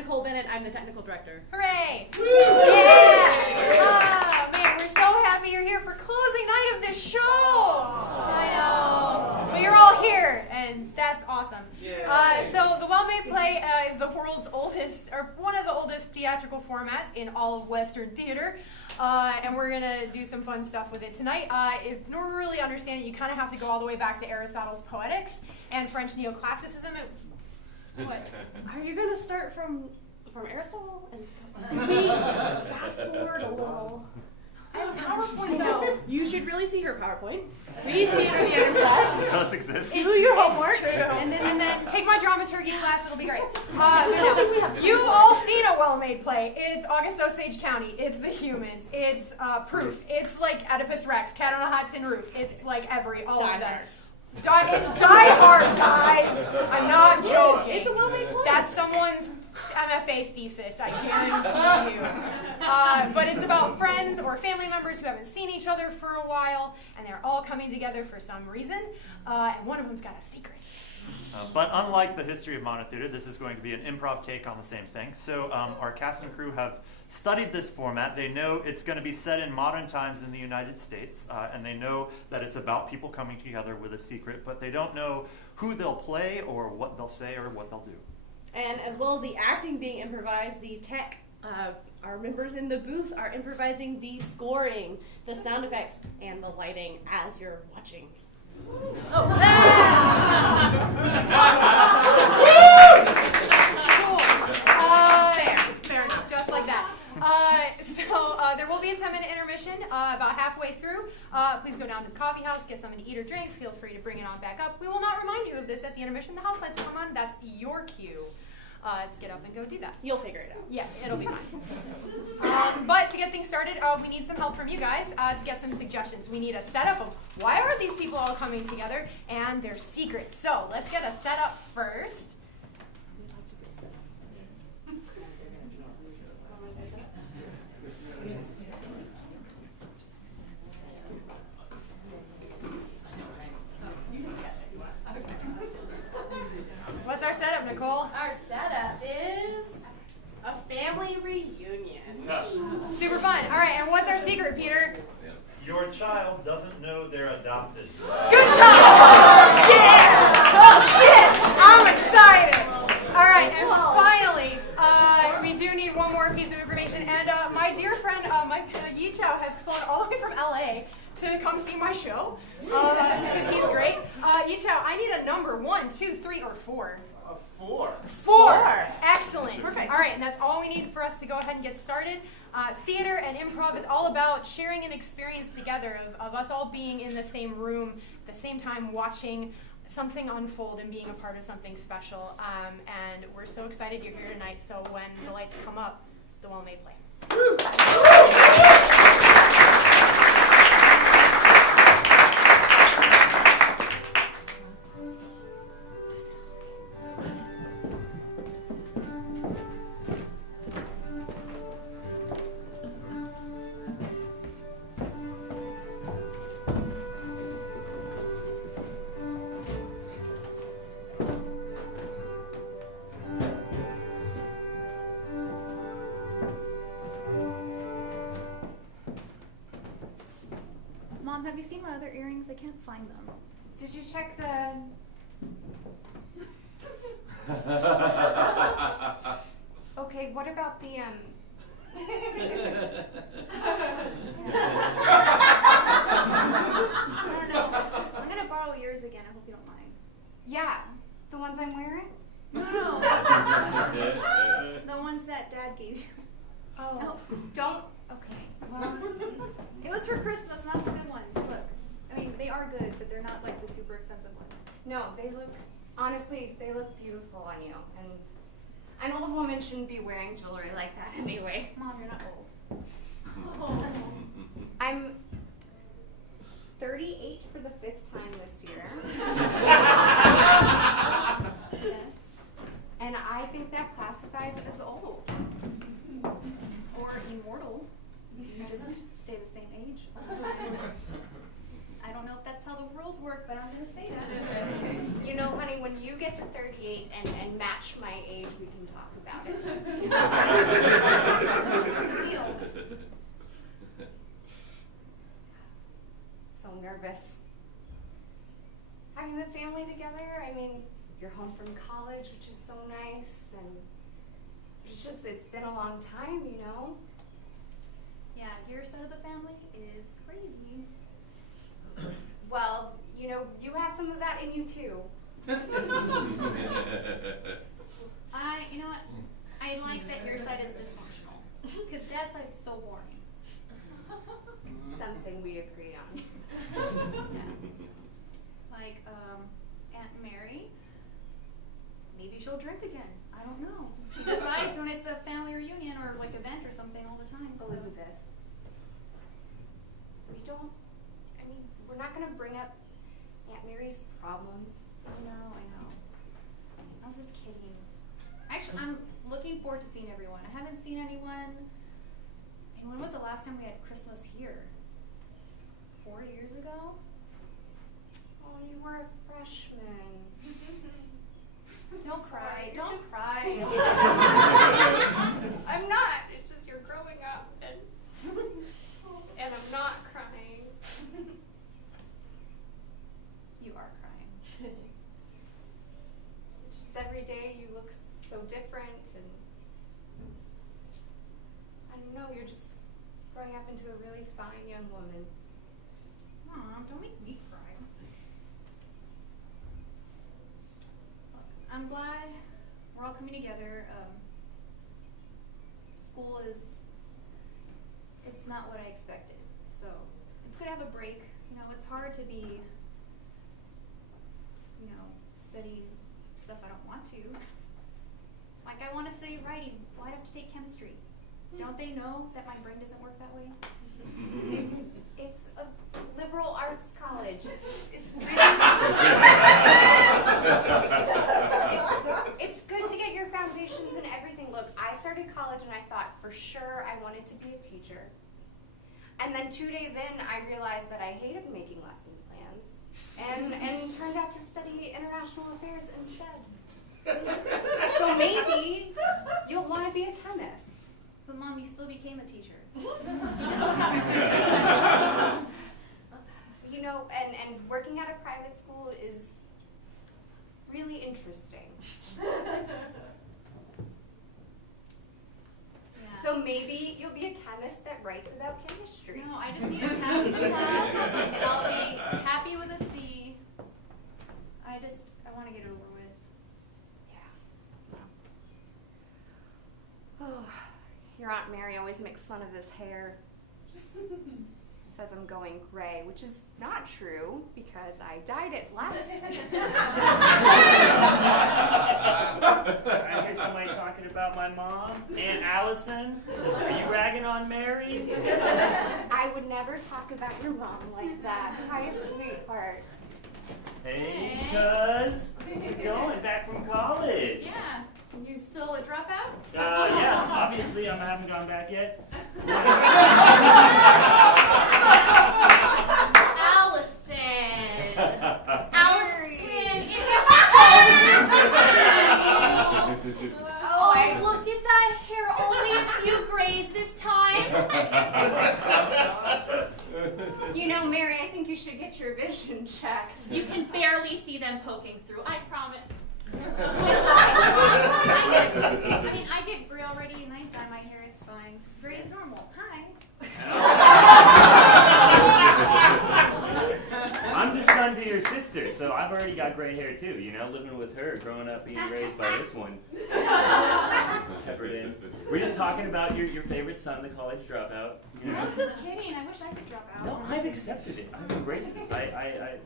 Nicole Bennett. I'm the technical director. Hooray! Yeah! Oh, man, we're so happy you're here for closing night of this show. I know. But you're all here, and that's awesome. So the Well-Made Play is the world's oldest, or one of the oldest theatrical formats in all of Western theater. And we're going to do some fun stuff with it tonight. In order to really understand it, you kind of have to go all the way back to Aristotle's Poetics and French neoclassicism. What? Are you gonna start from Aristotle and maybe fast forward a little? I have PowerPoint though. You should really see her PowerPoint. Read Theater the End class. It does exist. Do your homework. And then take my dramaturgy class. It'll be great. We have to You've all seen a Well-Made Play. It's August Osage County. It's The Humans. It's Proof. It's like Oedipus Rex, Cat on a Hot Tin Roof. It's like all of them. It's Die Hard, guys. I'm not joking. It's a well-made play. That's someone's MFA thesis, I guarantee you. But it's about friends or family members who haven't seen each other for a while, and they're all coming together for some reason, and one of them's got a secret. But unlike the history of modern theater, this is going to be an improv take on the same thing. So our cast and crew have studied this format. They know it's going to be set in modern times in the United States, and they know that it's about people coming together with a secret, but they don't know who they'll play or what they'll say or what they'll do. And as well as the acting being improvised, the tech, our members in the booth are improvising the scoring, the sound effects, and the lighting as you're watching. Oh. Fair enough, just like that. So there will be a 10-minute intermission about halfway through. Please go down to the coffee house, get something to eat or drink. Feel free to bring it on back up. We will not remind you of this at the intermission. The house lights will come on. That's your cue to get up and go do that. You'll figure it out. Yeah, it'll be fine. But to get things started, we need some help from you guys to get some suggestions. We need a setup of why are these people all coming together and their secrets. So let's get a setup first. What's our setup, Nicole? Our setup is a family reunion. Super fun. All right, and what's our secret, Peter? Your child doesn't know they're adopted. Good job! Yeah! Oh, shit! I'm excited! All right, and finally, we do need one more piece of information. And my dear friend, Mike Yi Chao, has flown all the way from LA to come see my show because he's great. Yi Chao, I need a number 1, 2, 3, or 4. 4. 4. Excellent. Perfect. All right, and that's all we need for us to go ahead and get started. Theater and improv is all about sharing an experience together of us all being in the same room at the same time watching something unfold and being a part of something special. And we're so excited you're here tonight, so when the lights come up, the Well-Made Play. Mom, have you seen my other earrings? I can't find them. Did you check the... Okay, what about the, I don't know. I'm gonna borrow yours again. I hope you don't mind. Yeah, the ones I'm wearing? No. The ones that Dad gave you. Oh, No. don't... Okay, well... It was for Christmas, not the good ones. Look. I mean, they are good, but they're not like the super expensive ones. No, they look... Honestly, they look beautiful on you, and an old woman shouldn't be wearing jewelry like that anyway. Mom, you're not old. I'm 38 for the 5th time this year. Yes. And I think that classifies as old. Or immortal. You just stay the same age all the time. I don't know if that's how the rules work, but I'm going to say that. You know, honey, when you get to 38 and match my age, we can talk about it. you're home from college, which is so nice, and it's been a long time, you know? Yeah, your side of the family is crazy. Well, you know, you have some of that in you too. You know what? I like that your side is dysfunctional. Because Dad's side's so boring. Something we agree on. Yeah. Like, Aunt Mary, maybe she'll drink again. I don't know. She decides when it's a family reunion or like event or something all the time. So. Elizabeth, we're not gonna bring up Aunt Mary's problems. I know. I was just kidding. Actually, I'm looking forward to seeing everyone. I haven't seen anyone. And when was the last time we had Christmas here? 4 years ago? Oh, you were a freshman. Don't Sorry, cry. you're Don't just- cry. I'm not. It's just you're growing up, and I'm not crying. You are crying. It's just every day you look so different, and I don't know. You're just growing up into a really fine young woman. Aw, don't make me cry. Look, I'm glad we're all coming together. School it's not what I expected. So it's good to have a break. You know, it's hard to be, studying stuff I don't want to. Like I want to study writing. Well, I'd have to take chemistry. Don't they know that my brain doesn't work that way? It's a liberal arts college. It's really it's good to get your foundations and everything. Look, I started college and I thought for sure I wanted to be a teacher. And then 2 days in, I realized that I hated making lesson plans and turned out to study international affairs instead. So maybe you'll want to be a chemist. But Mom, you still became a teacher. You know, and working at a private school is really interesting. Yeah. So maybe you'll be a chemist that writes about chemistry. No, I just need to pass the class, and I'll be happy with a C. I want to get it over with. Yeah. Oh, your Aunt Mary always makes fun of this hair. Says I'm going gray, which is not true because I dyed it last year. I hear somebody talking about my mom, Aunt Allison. Are you ragging on Mary? I would never talk about your mom like that. Hi, sweetheart. Hey, cuz. How's it going? Back from college? Yeah. You still a dropout? Yeah, obviously I haven't gone back yet. Allison! Allison, it is so Oh, look at that hair. Only a few grays this time. You know, Mary, I think you should get your vision checked. You can barely see them poking through, I promise. I get gray already, and I dye my hair. It's fine. Gray is normal. Hi. I'm the son to your sister, so I've already got gray hair too, living with her, growing up being raised by this one. Peppered in. We're just talking about your favorite son, the college dropout. I was just kidding. I wish I could drop out. No, I've accepted it. I've embraced this. I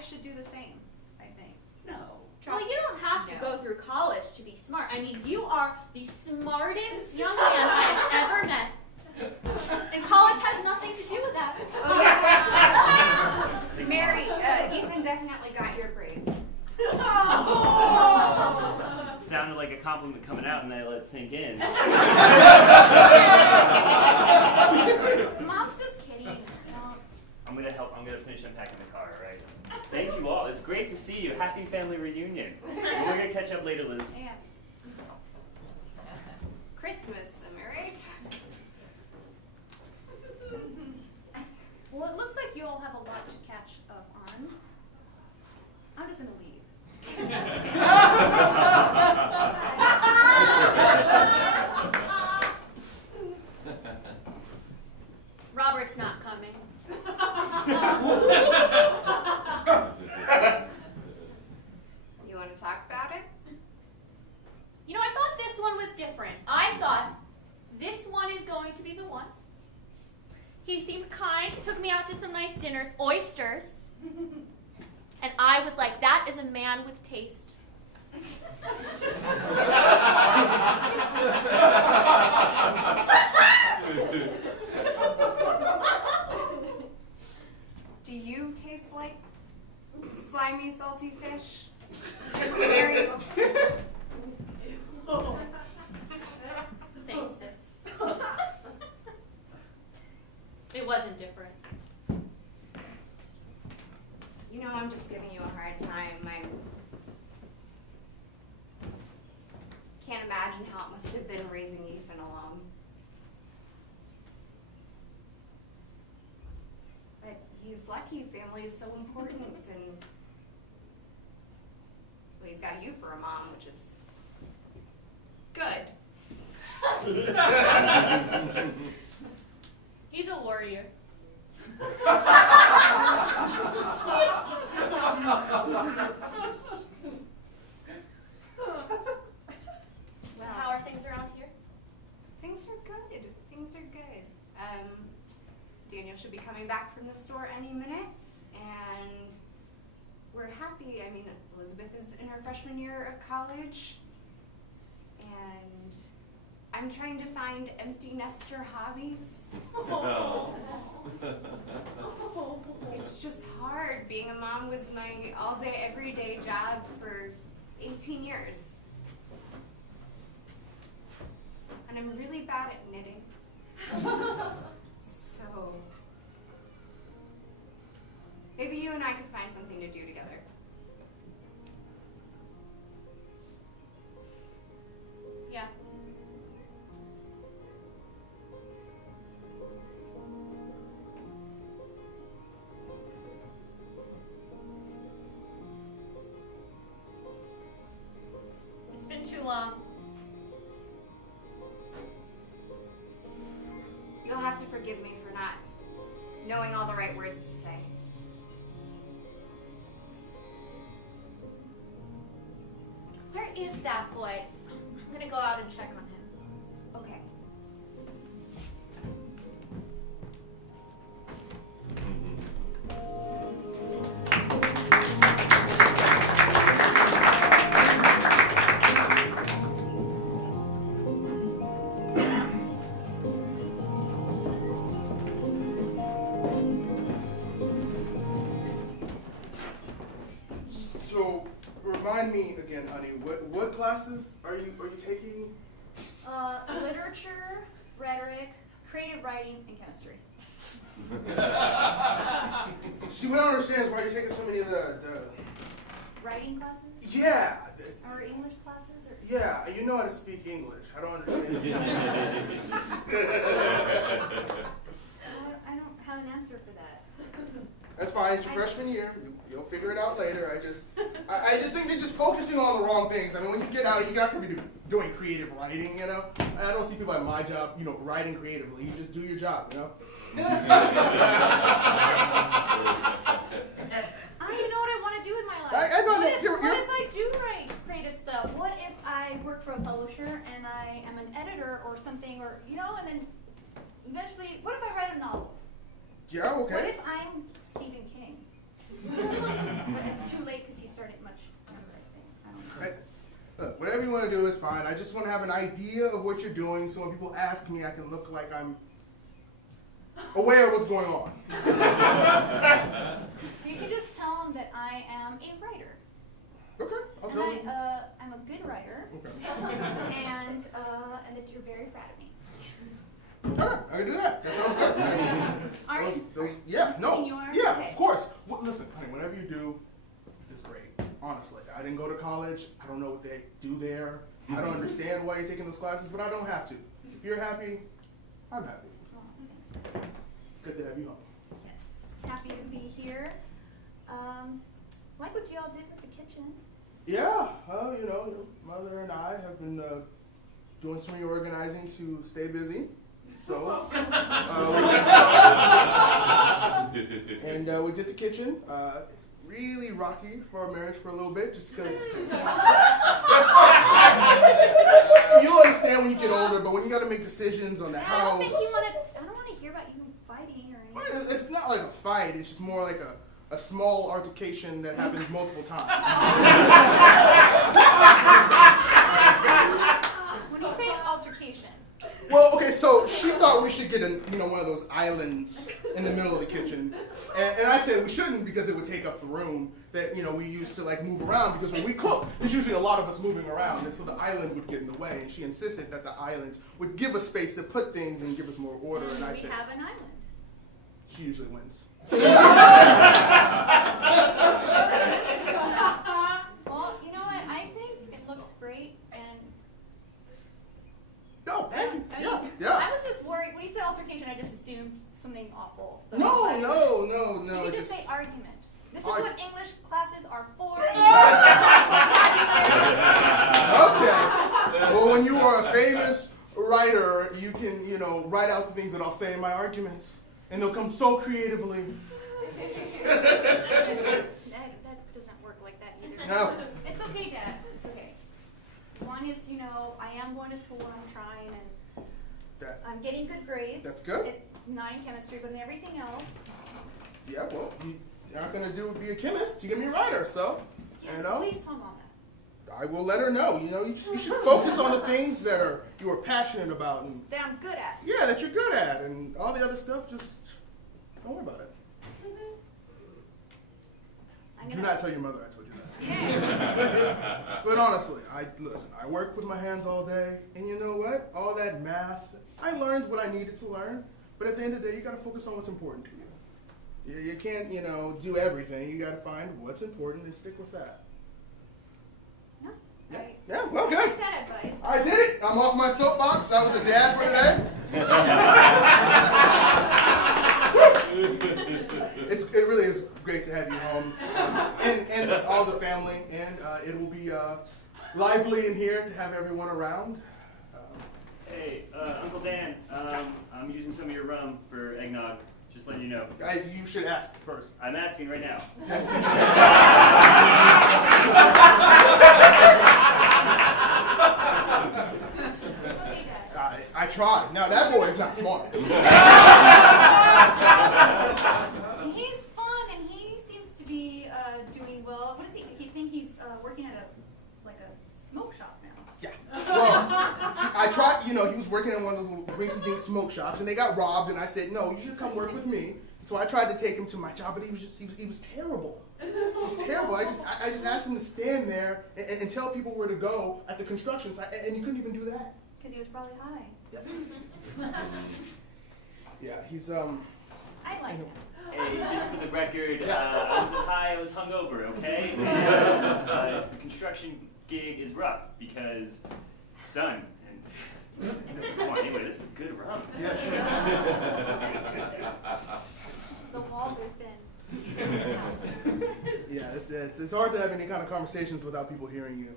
should do the same, I think. No. Well, you don't have to go through college to be smart. I mean, you are the smartest young man I've ever met. And college has nothing to do with that. Mary, Ethan definitely got your grades. It sounded like a compliment coming out and I let it sink in. Mom's just kidding. I'm gonna finish unpacking the car, all right? Thank you all. It's great to see you. Happy family reunion. We're gonna catch up later, Liz. Yeah. Christmas, am I right? Well, it looks like you all have a lot to catch up on. I'm just gonna leave. He seemed kind. He took me out to some nice dinners, oysters. And I was like, that is a man with taste. Do you taste like slimy, salty fish? There you go. Thanks, sis. It wasn't different. You know, I'm just giving you a hard time. I can't imagine how it must have been raising Ethan alone. But he's lucky. Family is so important, and well, he's got you for a mom, which is good. He's a warrior. How are things around here? Things are good. Things are good. Daniel should be coming back from the store any minute, and we're happy. I mean, Elizabeth is in her freshman year of college, and I'm trying to find empty nester hobbies. It's just hard. Being a mom was my all-day, everyday job for 18 years. And I'm really bad at knitting. So, maybe you and I could find something to do together. Yeah. It's been too long. You'll have to forgive me for not knowing all the right words to say. Where is that boy? I'm gonna go out and check on him. Okay. So, remind me again, honey. What classes are you taking? Literature, rhetoric, creative writing, and chemistry. See, what I don't understand is why you're taking so many of the Writing classes? yeah. Or English classes? Or Yeah, you know how to speak English. I don't understand. I don't have an answer for that. That's fine. It's your freshman year. You'll figure it out later. I just think they're just focusing on the wrong things. I mean, when you get out, you got to be doing creative writing, you know? I don't see people at my job, you know, writing creatively. You just do your job, you know? I don't even know what I want to do with my life. I know, what if, you're- what if I do write creative stuff? What if I work for a publisher and I am an editor or something, or, you know, and then eventually, what if I write a novel? Yeah, What okay. if I'm Stephen King? But it's too late because he started much younger, I think. I don't know. Look, whatever you want to do is fine. I just want to have an idea of what you're doing so when people ask me, I can look like I'm aware of what's going on. You can just tell them that I am a writer. Okay, I'll And tell you. I'm a good writer. Okay. And that you're very proud of me. Okay, I can do that. That sounds good. Are you? Yeah, no. Assuming you are? Yeah, Okay. of course. Well, listen, honey, whatever you do is great. Honestly, I didn't go to college. I don't know what they do there. I don't understand why you're taking those classes, but I don't have to. If you're happy, I'm happy. Oh, thanks. It's good to have you home. Yes. Happy to be here. Like what y'all did with the kitchen. Yeah, you know, your mother and I have been doing some reorganizing to stay busy. So, we did the kitchen. It's really rocky for our marriage for a little bit, just because you'll understand when you get older. But when you got to make decisions on the I don't house, think you want to. I don't want to hear about you fighting. Well, it's not like a fight. It's just more like a small altercation that happens multiple times. When you say altercation, Well, okay, so she thought we should get one of those islands in the middle of the kitchen, and I said we shouldn't because it would take up the room that we used to like move around, because when we cook, there's usually a lot of us moving around, and so the island would get in the way. And she insisted that the island would give us space to put things and give us more order. And I we said have an island. she usually wins. Well, you know what? I think it looks great, and No, thank you. I mean, Yeah. I was just worried when you said altercation. I just assumed something awful. So No. You It just say argument. This is Arg- what English classes are for. Okay. Well, when you are a famous writer, you can, write out the things that I'll say in my arguments, and they'll come so creatively. that doesn't work like that either. No. It's okay, Dad. It's okay. As long as I am going to school and I'm trying and That, I'm getting good grades. That's good. Not in chemistry, but in everything else. yeah, well, you're not going to be a chemist. You're going to be a writer, so, Yes, please tell Mom that. I will let her know. You should focus on the things that you are passionate about, and That I'm good at. yeah, that you're good at, and all the other stuff, just don't worry about it. Do not tell your mother I told you that. Yeah. But honestly, I work with my hands all day, and you know what? All that math, I learned what I needed to learn, but at the end of the day, you gotta focus on what's important to you. You can't, do everything. You gotta find what's important and stick with that. No. Yeah, well, I good. like that advice. I did it. I'm off my soapbox. I was a dad for today. It really is great to have you home, and all the family, and it will be lively in here to have everyone around. Hey, Uncle Dan, I'm using some of your rum for eggnog. Just letting you know. You should ask first. I'm asking right now. Okay, Dad. I tried. Now that boy is not smart. He's fun and he seems to be doing well. What is he? I think he's working at a smoke shop now. Yeah. Well, I tried. He was working in one of those little rinky-dink smoke shops, and they got robbed. And I said, no, you should come work with me. So I tried to take him to my job, but he was terrible. He was terrible. I just asked him to stand there and tell people where to go at the construction site, and he couldn't even do that. Because he was probably high. Yep. Yeah, he's I like him. Hey, just for the record, I wasn't high, I was hungover, okay? The construction gig is rough because sun. And come on, anyway, this is good rum. The walls are thin. Yeah, it's hard to have any kind of conversations without people hearing you.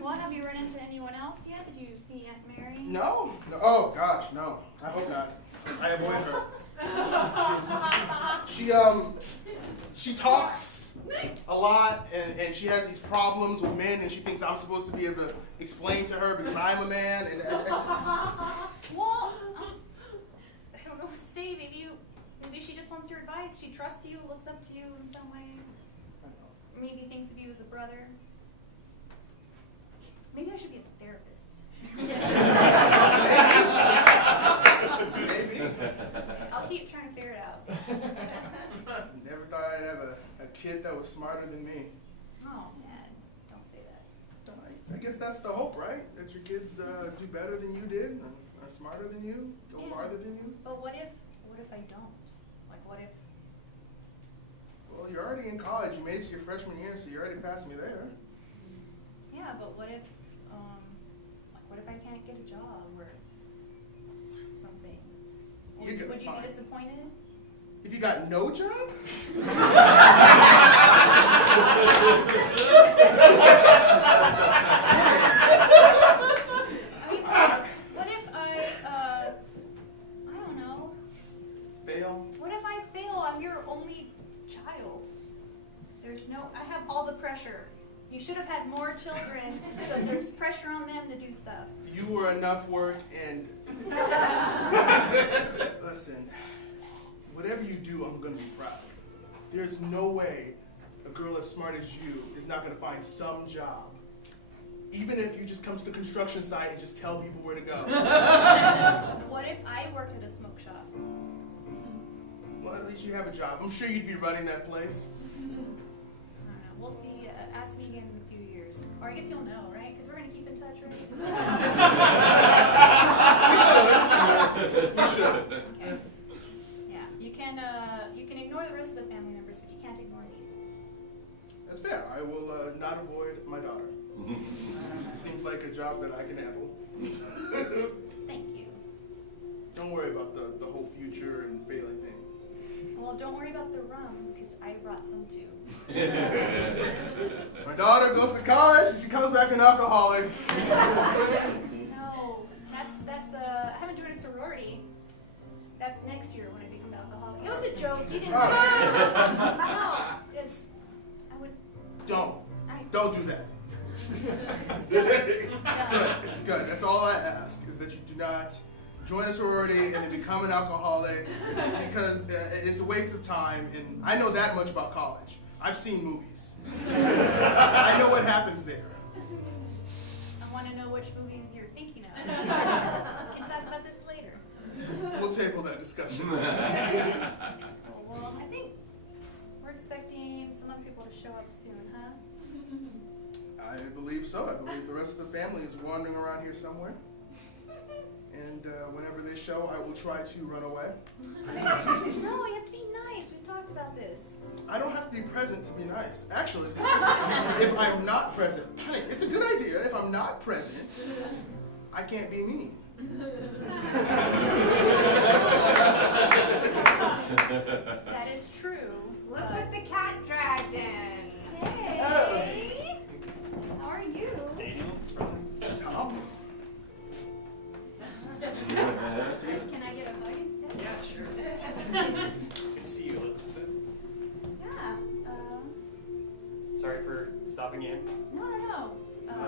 Well, have you run into anyone else yet? Did you see Aunt Mary? No. Oh gosh, no. I hope not. I avoid her. She talks a lot, and she has these problems with men, and she thinks I'm supposed to be able to explain to her because I'm a man, and Well, I don't know what to say. Maybe she just wants your advice. She trusts you, looks up to you in some way. Maybe thinks of you as a brother. Maybe I should be a therapist. maybe. I'll keep trying to figure it out. Never thought I'd have a kid that was smarter than me. Oh, man. Don't say that. I guess that's the hope, right? That your kids do better than you did, and are smarter than you, go farther than you. But what if I don't? What if? Well, you're already in college. You made it to your freshman year, so you already passed me there. Yeah, but what if I can't get a job or something? You're gonna Would you find be it. disappointed? If you got no job? What if I don't know. Fail? What if I fail? I'm your only child. I have all the pressure. You should have had more children, so there's pressure on them to do stuff. You were enough work, and Listen, whatever you do, I'm gonna be proud. There's no way a girl as smart as you is not gonna find some job. Even if you just come to the construction site and just tell people where to go. What if I worked at a smoke shop? Well, at least you have a job. I'm sure you'd be running that place. I don't know. We'll see. Ask me again in a few years. Or I guess you'll know, right? Because we're going to keep in touch, right? You should. Okay. Yeah. You can ignore the rest of the family members, but you can't ignore me. That's fair. I will not avoid my daughter. Seems like a job that I can handle. Thank you. Don't worry about the whole future and failing thing. Well, don't worry about the rum, because I brought some too. My daughter goes to college and she comes back an alcoholic. No, that's I haven't joined a sorority. That's next year when I become an alcoholic. It was a joke. You didn't. No, it's. I would. Don't do that. Good. Good. That's all I ask, is that you do not join a sorority and then become an alcoholic, because it's a waste of time, and I know that much about college. I've seen movies. I know what happens there. I want to know which movies you're thinking of. We can talk about this later. We'll table that discussion. Well, I think we're expecting some other people to show up soon, huh? I believe so. I believe the rest of the family is wandering around here somewhere. And whenever they show, I will try to run away. No, you have to be nice. We've talked about this. I don't have to be present to be nice. Actually, if I'm not present, honey, it's a good idea. If I'm not present, I can't be mean. That is true. Look what the cat dragged in. Hey. How are you? Tom? Can I get a hug instead? Yeah, sure. Good to see you, Elizabeth. Yeah. Sorry for stopping in. No.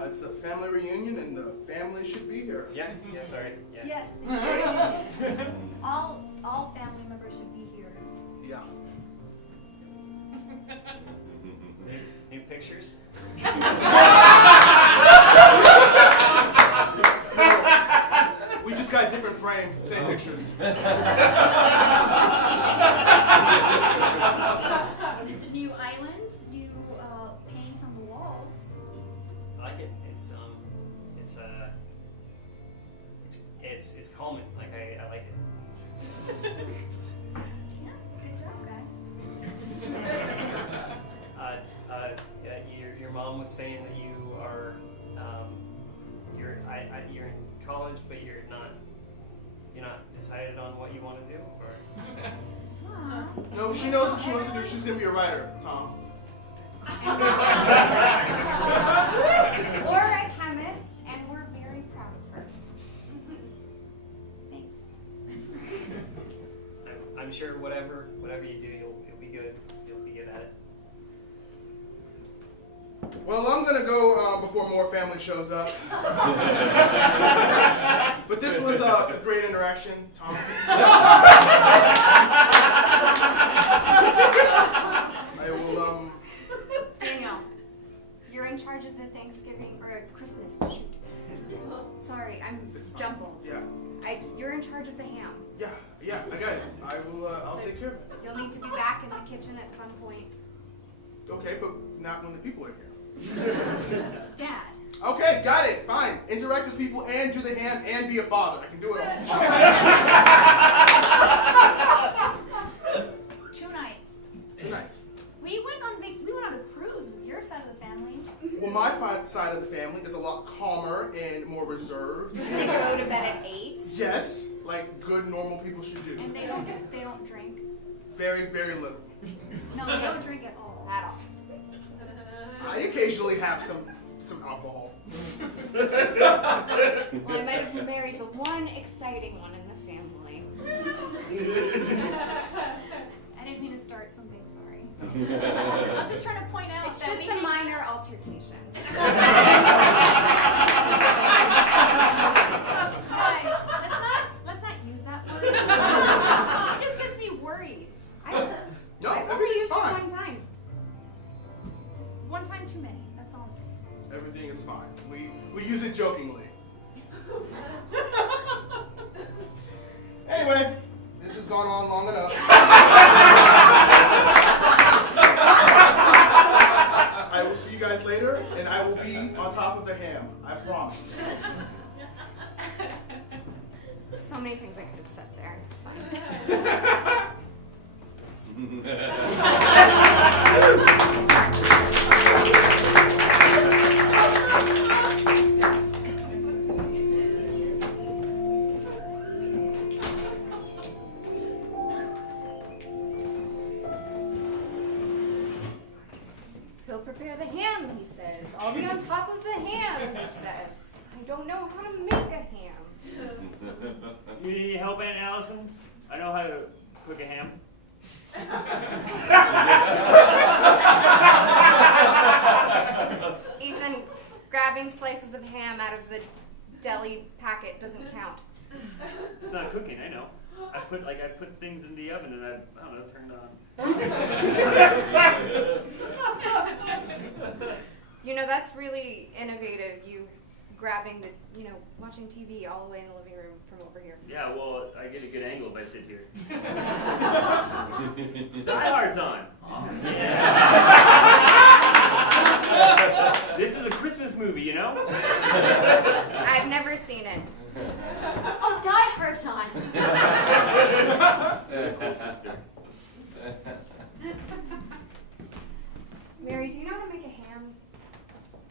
It's a family reunion, and the family should be here. Yeah, sorry. Yeah. Yes. All family members should be here. Yeah. New pictures? We just got different frames, same pictures. New island, new paint on the walls. I like it. It's calming. Like I like it. Yeah, good job, guys. Your mom was saying that you are you're in college, but you're not decided on what you want to do, or No, she knows what she wants to do. She's gonna be a writer, Tom. Or a chemist, and we're very proud of her. Thanks. I'm sure whatever you do, you'll be good. You'll be good at it. Well, I'm gonna go before more family shows up. But this was a great interaction, Tom. I will, Daniel, you're in charge of the Thanksgiving or Christmas shoot. Sorry, I'm It's fine. jumbled. Yeah. You're in charge of the ham. Yeah, I got it. I will, I'll take care of it. You'll need to be back in the kitchen at some point. Okay, but not when the people are here. Dad. Okay, got it. Fine. Interact with people and do the ham and be a father. I can do it all. 2 nights. 2 nights. We went on a cruise with your side of the family. Well, my side of the family is a lot calmer and more reserved. They go to bed at 8. Yes, like good normal people should do. And they don't drink. Very, very little. No, they don't drink at all. At all. I occasionally have some alcohol. Well, I might have married the one exciting one in the family. I didn't mean to start something, sorry. I was just trying to point out It's that just a minor altercation. Guys, let's not use that word. Anyway, this has gone on long enough. I will see you guys later, and I will be on top of the ham. I promise. So many things I could have said there. It's fine. He'll prepare the ham, he says. I'll be on top of the ham, he says. I don't know how to make a ham. You need any help, Aunt Allison? I know how to cook a ham. Ethan, grabbing slices of ham out of the deli packet doesn't count. It's not cooking, I know. I put things in the oven and I don't know, turned on. You know, that's really innovative, you grabbing the, watching TV all the way in the living room from over here. Yeah, well, I get a good angle if I sit here. Die Hard's on. Yeah. This is a Christmas movie, you know? I've never seen it. Oh, Die Hard's on. Sisters. Mary, do you know how to make a ham?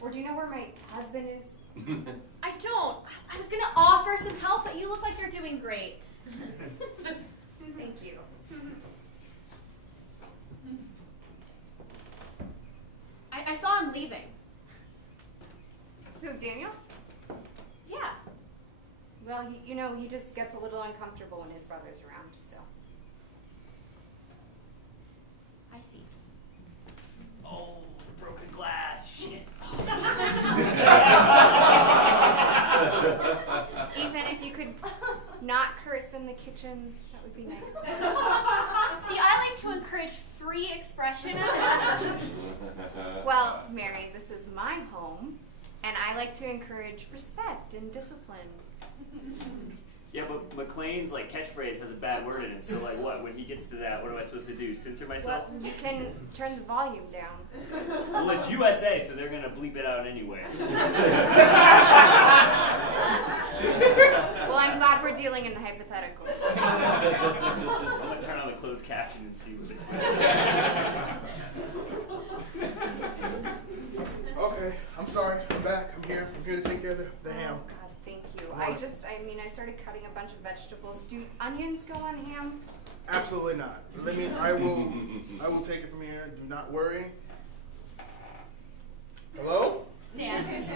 Or do you know where my husband is? I don't. I was gonna offer some help, but you look like you're doing great. Thank you. I saw him leaving. Who, Daniel? Yeah. Well, he just gets a little uncomfortable when his brother's around, so. I see. Oh, the broken glass. Shit. Ethan, if you could not curse in the kitchen, that would be nice. See, I like to encourage free expression. Well, Mary, this is my home, and I like to encourage respect and discipline. Yeah, but McLean's catchphrase has a bad word in it, so what? When he gets to that, what am I supposed to do? Censor myself? Well, you can turn the volume down. Well, it's USA, so they're gonna bleep it out anyway. Well, I'm glad we're dealing in hypotheticals. I'm gonna turn on the closed caption and see what they say. Okay, I'm sorry. I'm back. I'm here. I'm here to take care of the ham. Oh, God, thank you. I started cutting a bunch of vegetables. Do onions go on ham? Absolutely not. I will take it from here. Do not worry. Hello? Dan.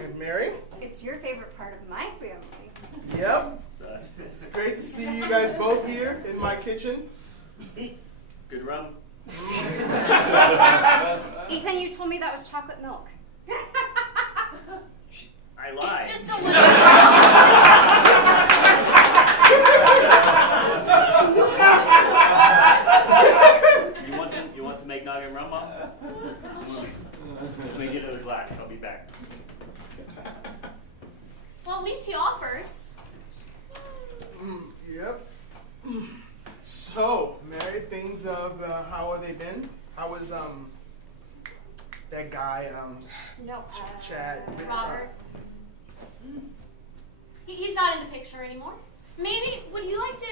And Mary? It's your favorite part of my family. Yep. It's us. It's great to see you guys both here in my kitchen. Good rum. Ethan, you told me that was chocolate milk. I lied. It's just a little. You want some eggnog and rum, Mom? Let me get another glass. I'll be back. Well, at least he offers. Yep. So, Mary, things of how have they been? How was that guy No, Chad? Robert. He's not in the picture anymore. Maybe, would you like to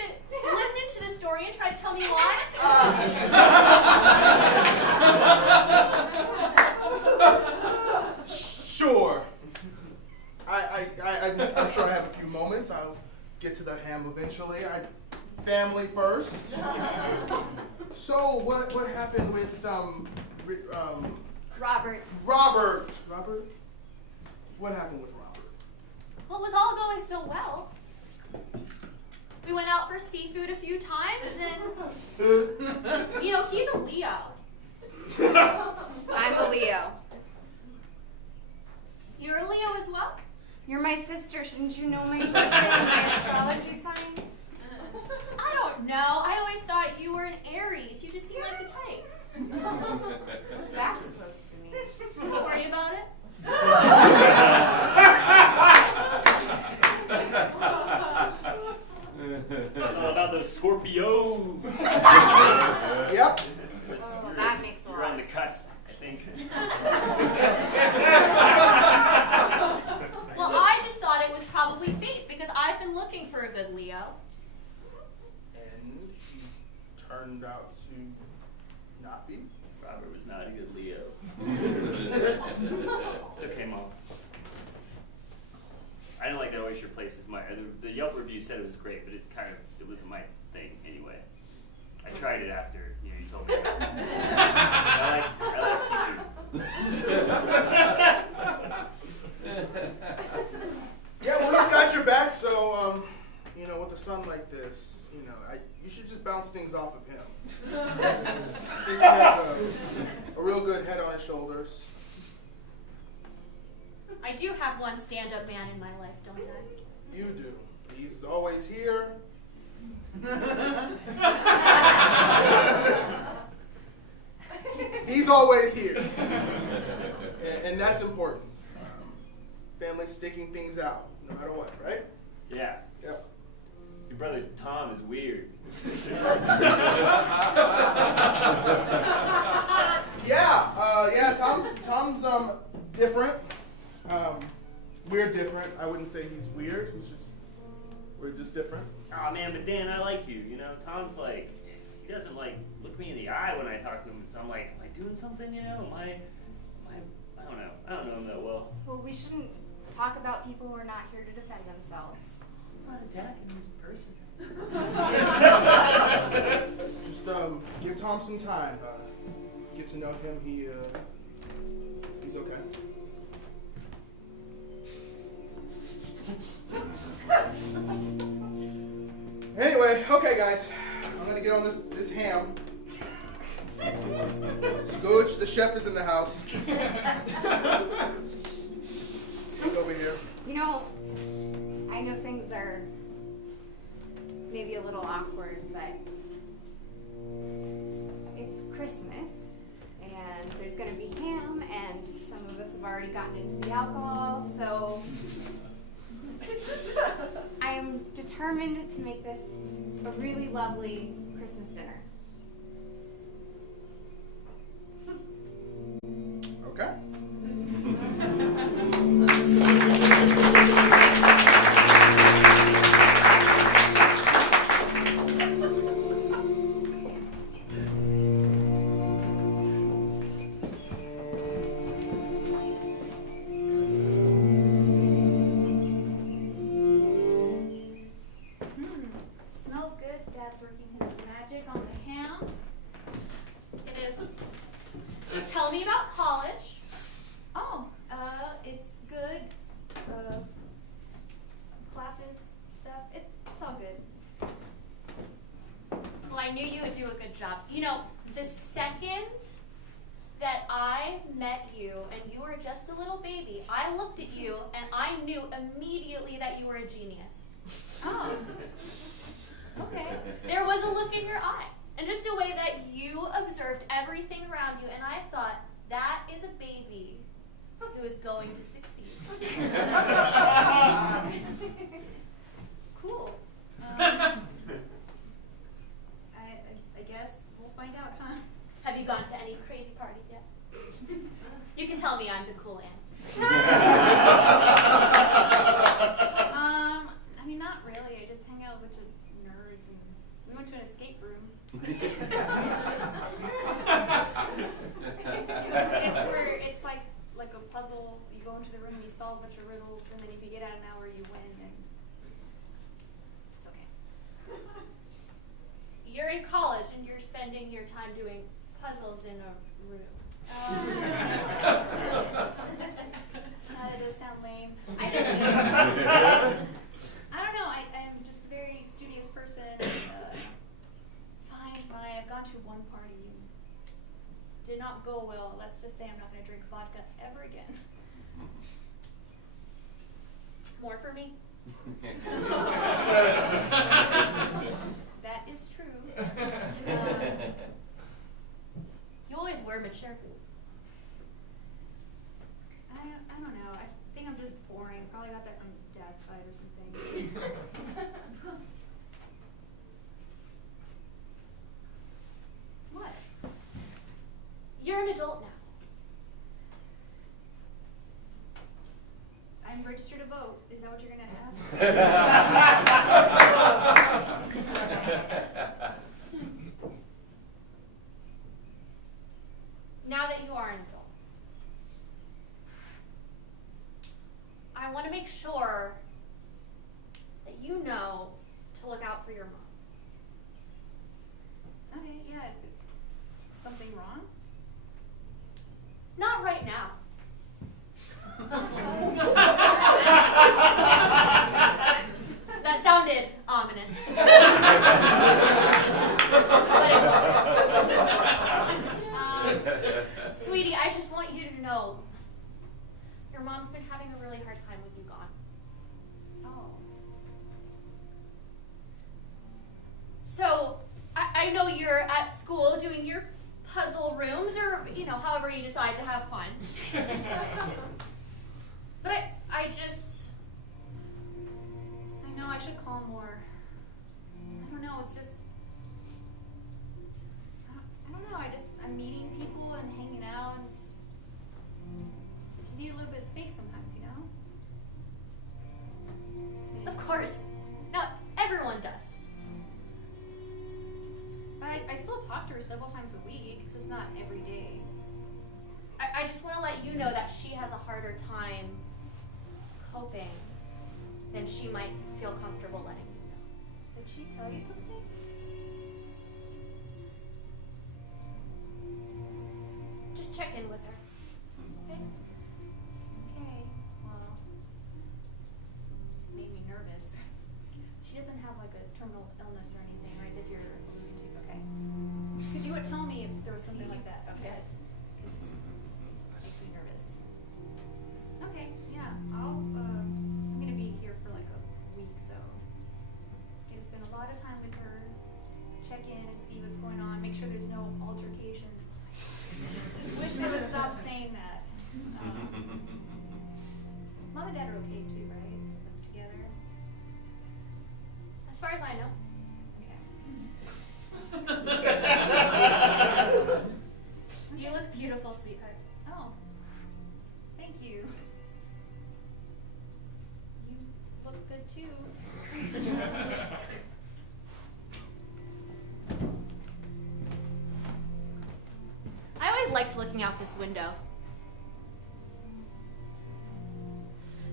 listen to the story and try to tell me why? Sure. I'm sure I have a few moments. I'll get to the ham eventually. Family first. So what happened with Robert. Robert? Robert? What happened with Robert? Well, it was all going so well. We went out for seafood a few times, and, he's a Leo. I'm a Leo. You're a Leo as well? You're my sister. Shouldn't you know my birthday and my astrology sign? I don't know. I always thought you were an Aries. You just seem like the type. What's that supposed to mean? Don't worry about it. looking for a good Leo. And he turned out to not be. Robert was not a good Leo. It's okay, Mom. I didn't like that Oyster Place. The Yelp review said it was great, but it wasn't my thing anyway. I tried it after you told me about it. I like seafood. Yeah, well, he's got your back, so, with a son like this, you should just bounce things off of him. I think he has a real good head on his shoulders. I do have one stand-up man in my life, don't I? You do. He's always here. He's always here. And that's important. Family sticking things out, no matter what, right? Yeah. Yep. Your brother Tom is weird. Yeah. Tom's different. We're different. I wouldn't say he's weird. We're just different. Oh man, but Dan, I like you. Tom's like, he doesn't look me in the eye when I talk to him. So I'm like, am I doing something? I don't know. I don't know him that well. Well, we shouldn't talk about people who are not here to defend themselves. I'm not attacking this person. Just give Tom some time. Get to know him. He's okay. Anyway, okay, guys. I'm gonna get on this ham. Scooch, the chef is in the house. Look over here. I know things are maybe a little awkward, but it's Christmas, and there's gonna be ham, and some of us have already gotten into the alcohol, so I am determined to make this a really lovely Christmas dinner. Okay. Smells good. Dad's working his magic on the ham. It is. So tell me about college. Oh, it's good. Classes, stuff. It's all good. Well, I knew you would do a good job. The second that I met you and you were just a little baby, I looked at you and I knew immediately that you were a genius. Oh. Okay. There was a look in your eye, and just a way that you observed everything around you, and I thought, that is a baby who is going to succeed. Cool. I guess we'll find out, huh? Have you gone to any crazy parties yet? You can tell me I'm the cool aunt. Not really. I just hang out with a bunch of nerds, and we went to an escape room. It's like a puzzle. You go into the room and you solve a bunch of riddles, and then if you get out an hour, you win, and it's okay. You're in college, and you're spending your time doing puzzles in a room. That does sound lame. I don't know. I'm just a very studious person. Fine. I've gone to one party. Did not go well. Let's just say I'm not going to drink vodka ever again. More for me? That is true. You always were mature. I don't know. I think I'm just boring. Probably got that from Dad's side or something. What? You're an adult now. I'm register to vote. Is that what you're gonna ask? Now that you are an adult, I want to make sure that you know to look out for your mom. Okay, yeah. Something wrong? Not right now. That sounded ominous. But it wasn't. Sweetie, I just want you to know your mom's been having a really hard time with you gone. Oh. So, I know you're at school doing your puzzle rooms or, however you decide to have fun. But I know I should call more. I don't know, it's just, I don't know, I'm meeting people and hanging out and I just need a little bit of space sometimes, Of course. Not everyone does. But I still talk to her several times a week, it's just not every day. I just want to let you know that she has a harder time coping than she might feel comfortable letting you know. Did she tell you something? Just check in with her. Okay. Okay, well, made me nervous. She doesn't have like a terminal illness or anything, right, that you're alluding to. Okay. Because you would tell me if there was something like that. Okay. Yes. Because it makes me nervous. Okay, yeah. I'm gonna be here for like a week, so I'm gonna spend a lot of time with her, check in and see what's going on, make sure there's no altercations. Wish they would stop saying that. Mom and Dad are okay too, right? Live together. As far as I know. Okay. You look beautiful, sweetheart. Oh, thank you. You look good too. I always liked looking out this window.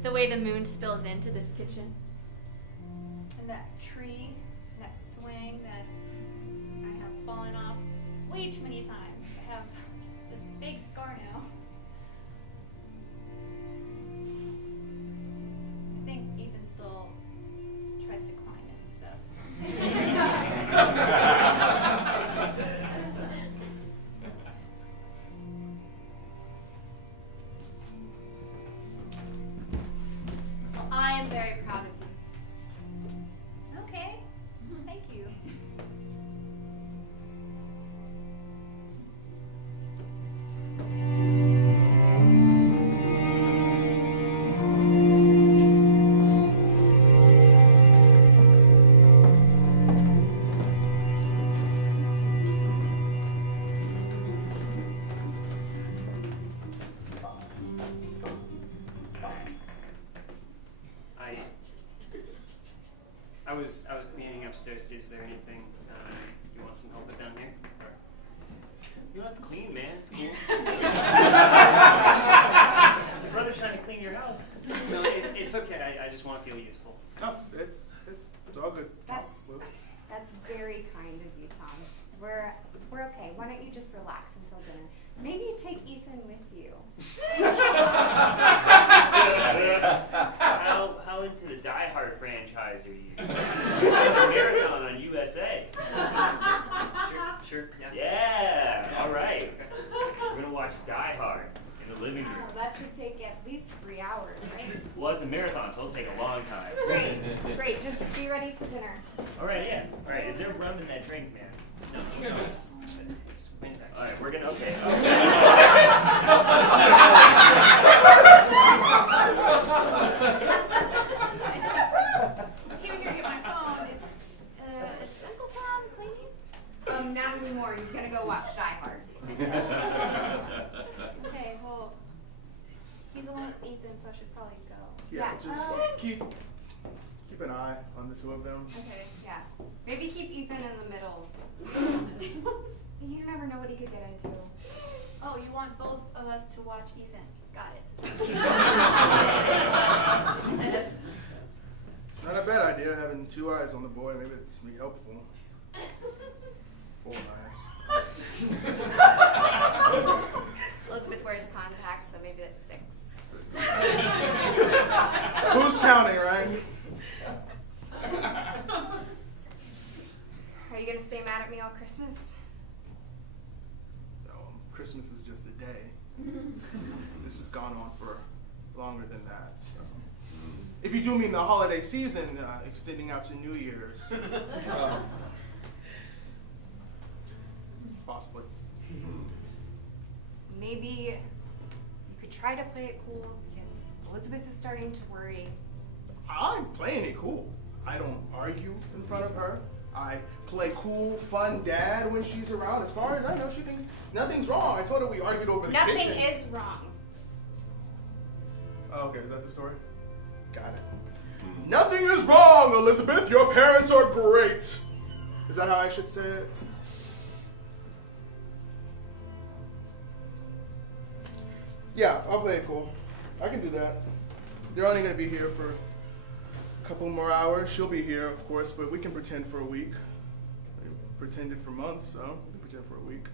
The way the moon spills into this kitchen. And that tree, that swing that I have fallen off way too many times. I have this big scar now. I think Ethan still tries to climb it and stuff. Well, I am very proud of you. Okay, thank you. I was cleaning upstairs. Is there anything you want some help with down here? Or? You don't have to clean, man. It's cool. Your brother's trying to clean your house. No, it's okay. I just want to feel useful. No, it's all good. That's very kind of you, Tom. We're okay. Why don't you just relax until dinner? Maybe take Ethan with you. How into the Die Hard franchise are you? Marathon on USA. Sure. Yeah. Yeah. All right. We're gonna watch Die Hard in the living room. Oh, that should take at least 3 hours, right? Well, it's a marathon, so it'll take a long time. Great. Just be ready for dinner. All right. Yeah. All right. Is there rum in that drink, man? No, it's Windex. All right. We're gonna. Okay. I came in here to get my phone. Is Uncle Tom cleaning? Not anymore. He's gonna go watch Die Hard. Okay, well, he's alone with Ethan, so I should probably go. Yeah, Yeah. just keep an eye on the two of them. Okay, yeah. Maybe keep Ethan in the middle. You never know what he could get into. Oh, you want both of us to watch Ethan. Got it. It's not a bad idea having two eyes on the boy. Maybe it's be helpful. 4 eyes. Elizabeth wears contacts, so maybe that's 6. Who's counting, right? Are you gonna stay mad at me all Christmas? No, Christmas is just a day. This has gone on for longer than that. So. If you do mean the holiday season, extending out to New Year's, possibly. Maybe you could try to play it cool because Elizabeth is starting to worry. I'm playing it cool. I don't argue in front of her. I play cool, fun dad when she's around. As far as I know, she thinks nothing's wrong. I told her we argued over the Nothing kitchen. is wrong. Oh, okay, is that the story? Got it. Nothing is wrong, Elizabeth. Your parents are great. Is that how I should say it? Yeah, I'll play it cool. I can do that. They're only going to be here for a couple more hours. She'll be here, of course, but we can pretend for a week. We pretended for months, so we can pretend for a week.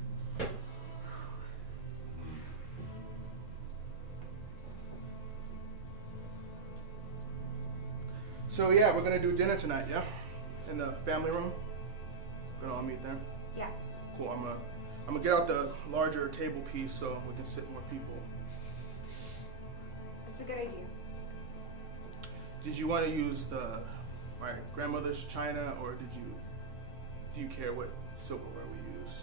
So yeah, we're gonna do dinner tonight, yeah? In the family room? We're gonna all meet there? Yeah. Cool, I'm gonna get out the larger table piece so we can sit more people. That's a good idea. Did you want to use my grandmother's china, or do you care what silverware we use?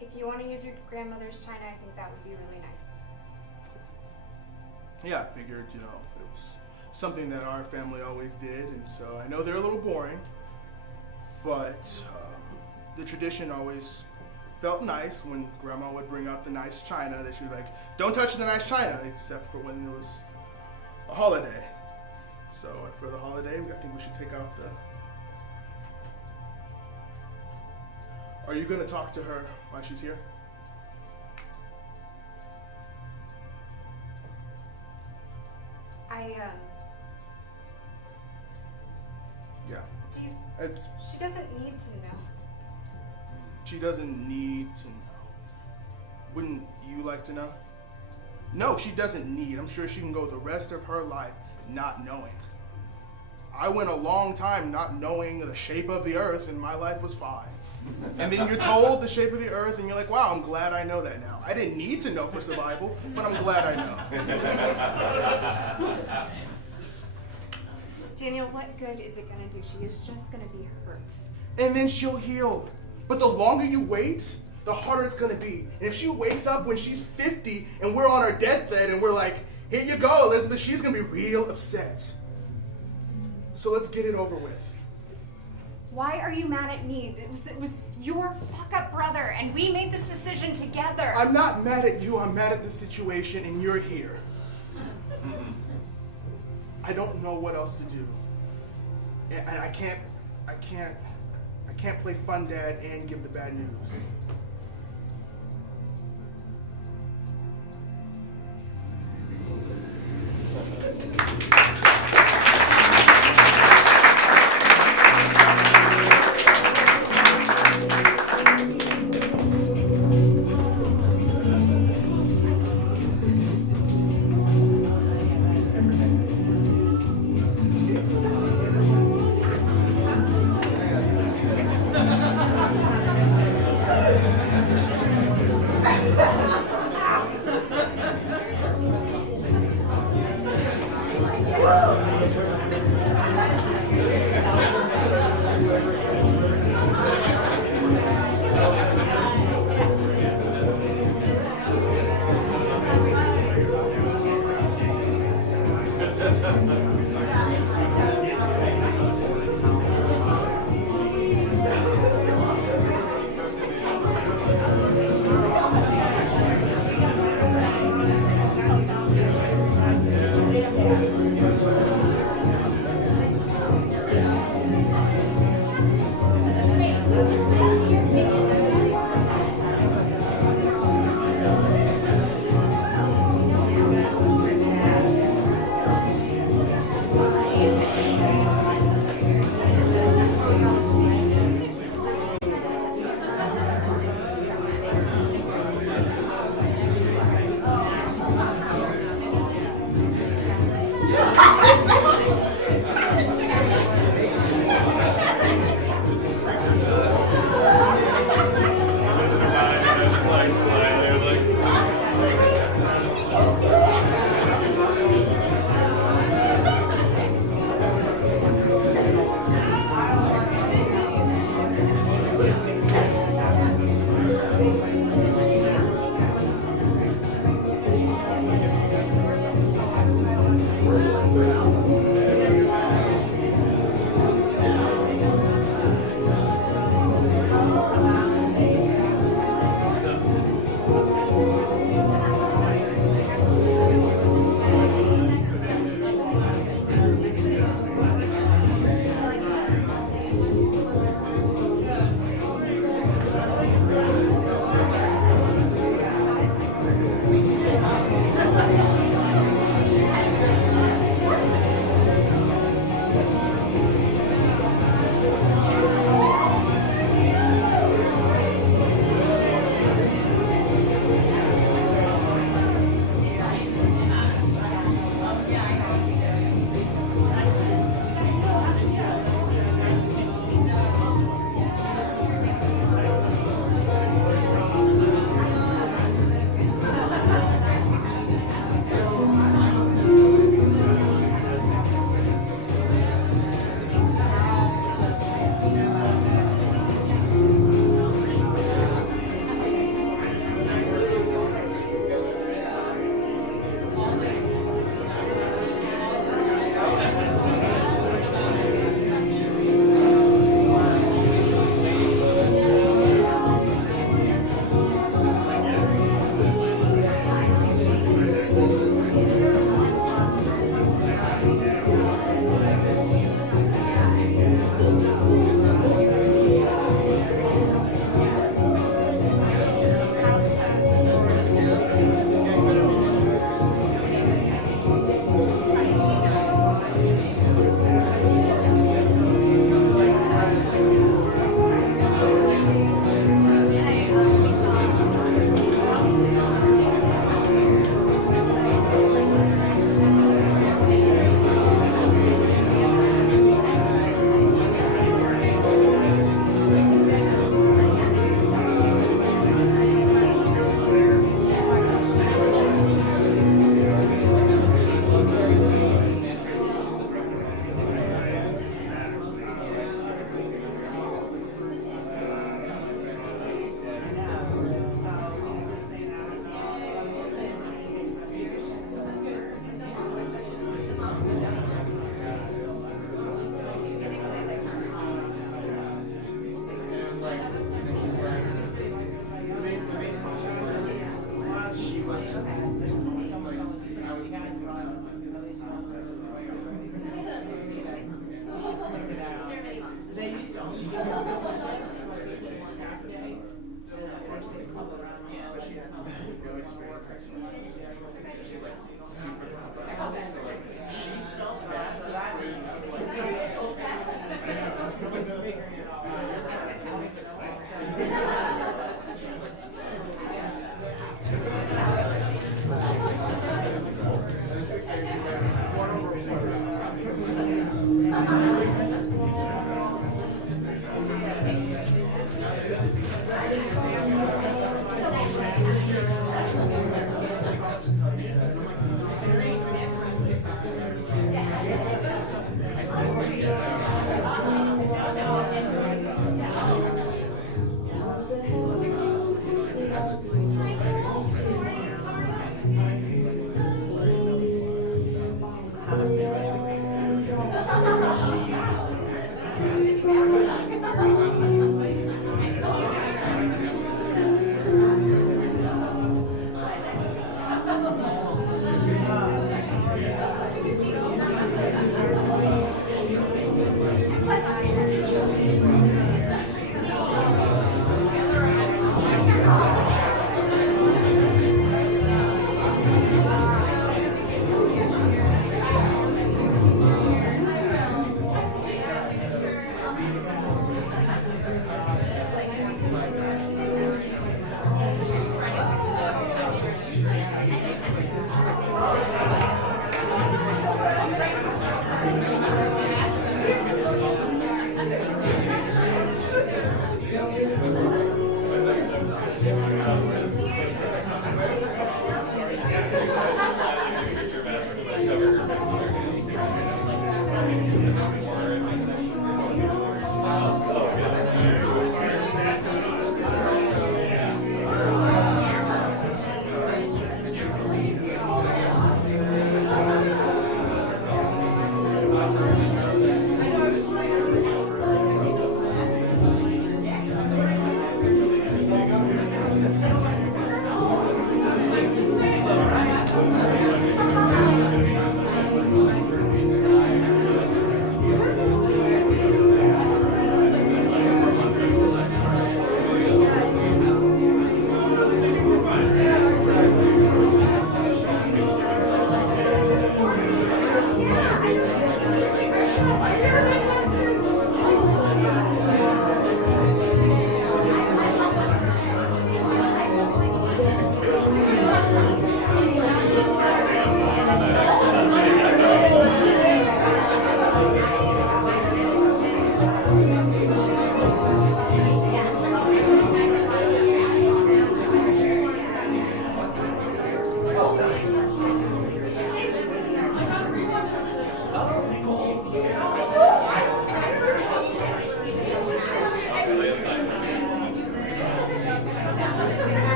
If you want to use your grandmother's china, I think that would be really nice. Yeah, I figured, it was something that our family always did, and so I know they're a little boring, but the tradition always felt nice when Grandma would bring out the nice china that she was like, don't touch the nice china, except for when there was a holiday. So for the holiday, I think we should take out the... Are you gonna talk to her while she's here? Yeah. She doesn't need to know. She doesn't need to know. Wouldn't you like to know? No, she doesn't need. I'm sure she can go the rest of her life not knowing. I went a long time not knowing the shape of the earth, and my life was fine. And then you're told the shape of the earth, and you're like, wow, I'm glad I know that now. I didn't need to know for survival, but I'm glad I know. Daniel, what good is it gonna do? She is just gonna be hurt. And then she'll heal. But the longer you wait, the harder it's gonna be. And if she wakes up when she's 50 and we're on her deathbed and we're like, here you go, Elizabeth, she's gonna be real upset. So let's get it over with. Why are you mad at me? It was your fuck-up brother, and we made this decision together. I'm not mad at you, I'm mad at the situation, and you're here. I don't know what else to do. And I can't play fun dad and give the bad news.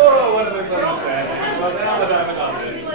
Oh, what a misunderstanding. Well, now that I'm adopted.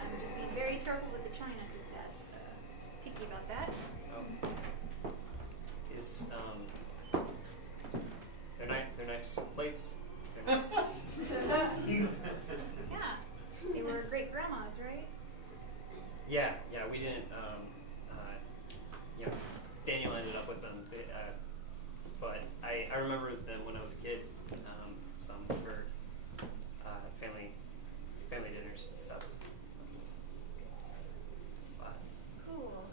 I'm just being very careful with the china because Dad's picky about that. They're nice plates. They're nice. Yeah, they were great grandmas, right? Yeah, we didn't, Daniel ended up with them, but I remember them when I was a kid, some for family dinners and stuff. Cool.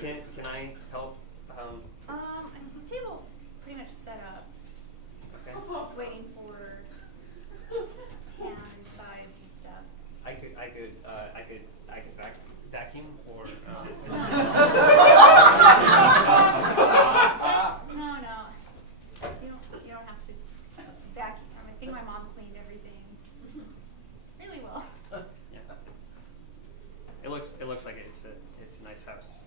Can I help? The table's pretty much set up. Okay. Just waiting for hands, sides, and stuff. I could vacuum or. No. You don't have to vacuum. I think my mom cleaned everything really well. Yeah. It looks like it's a nice house.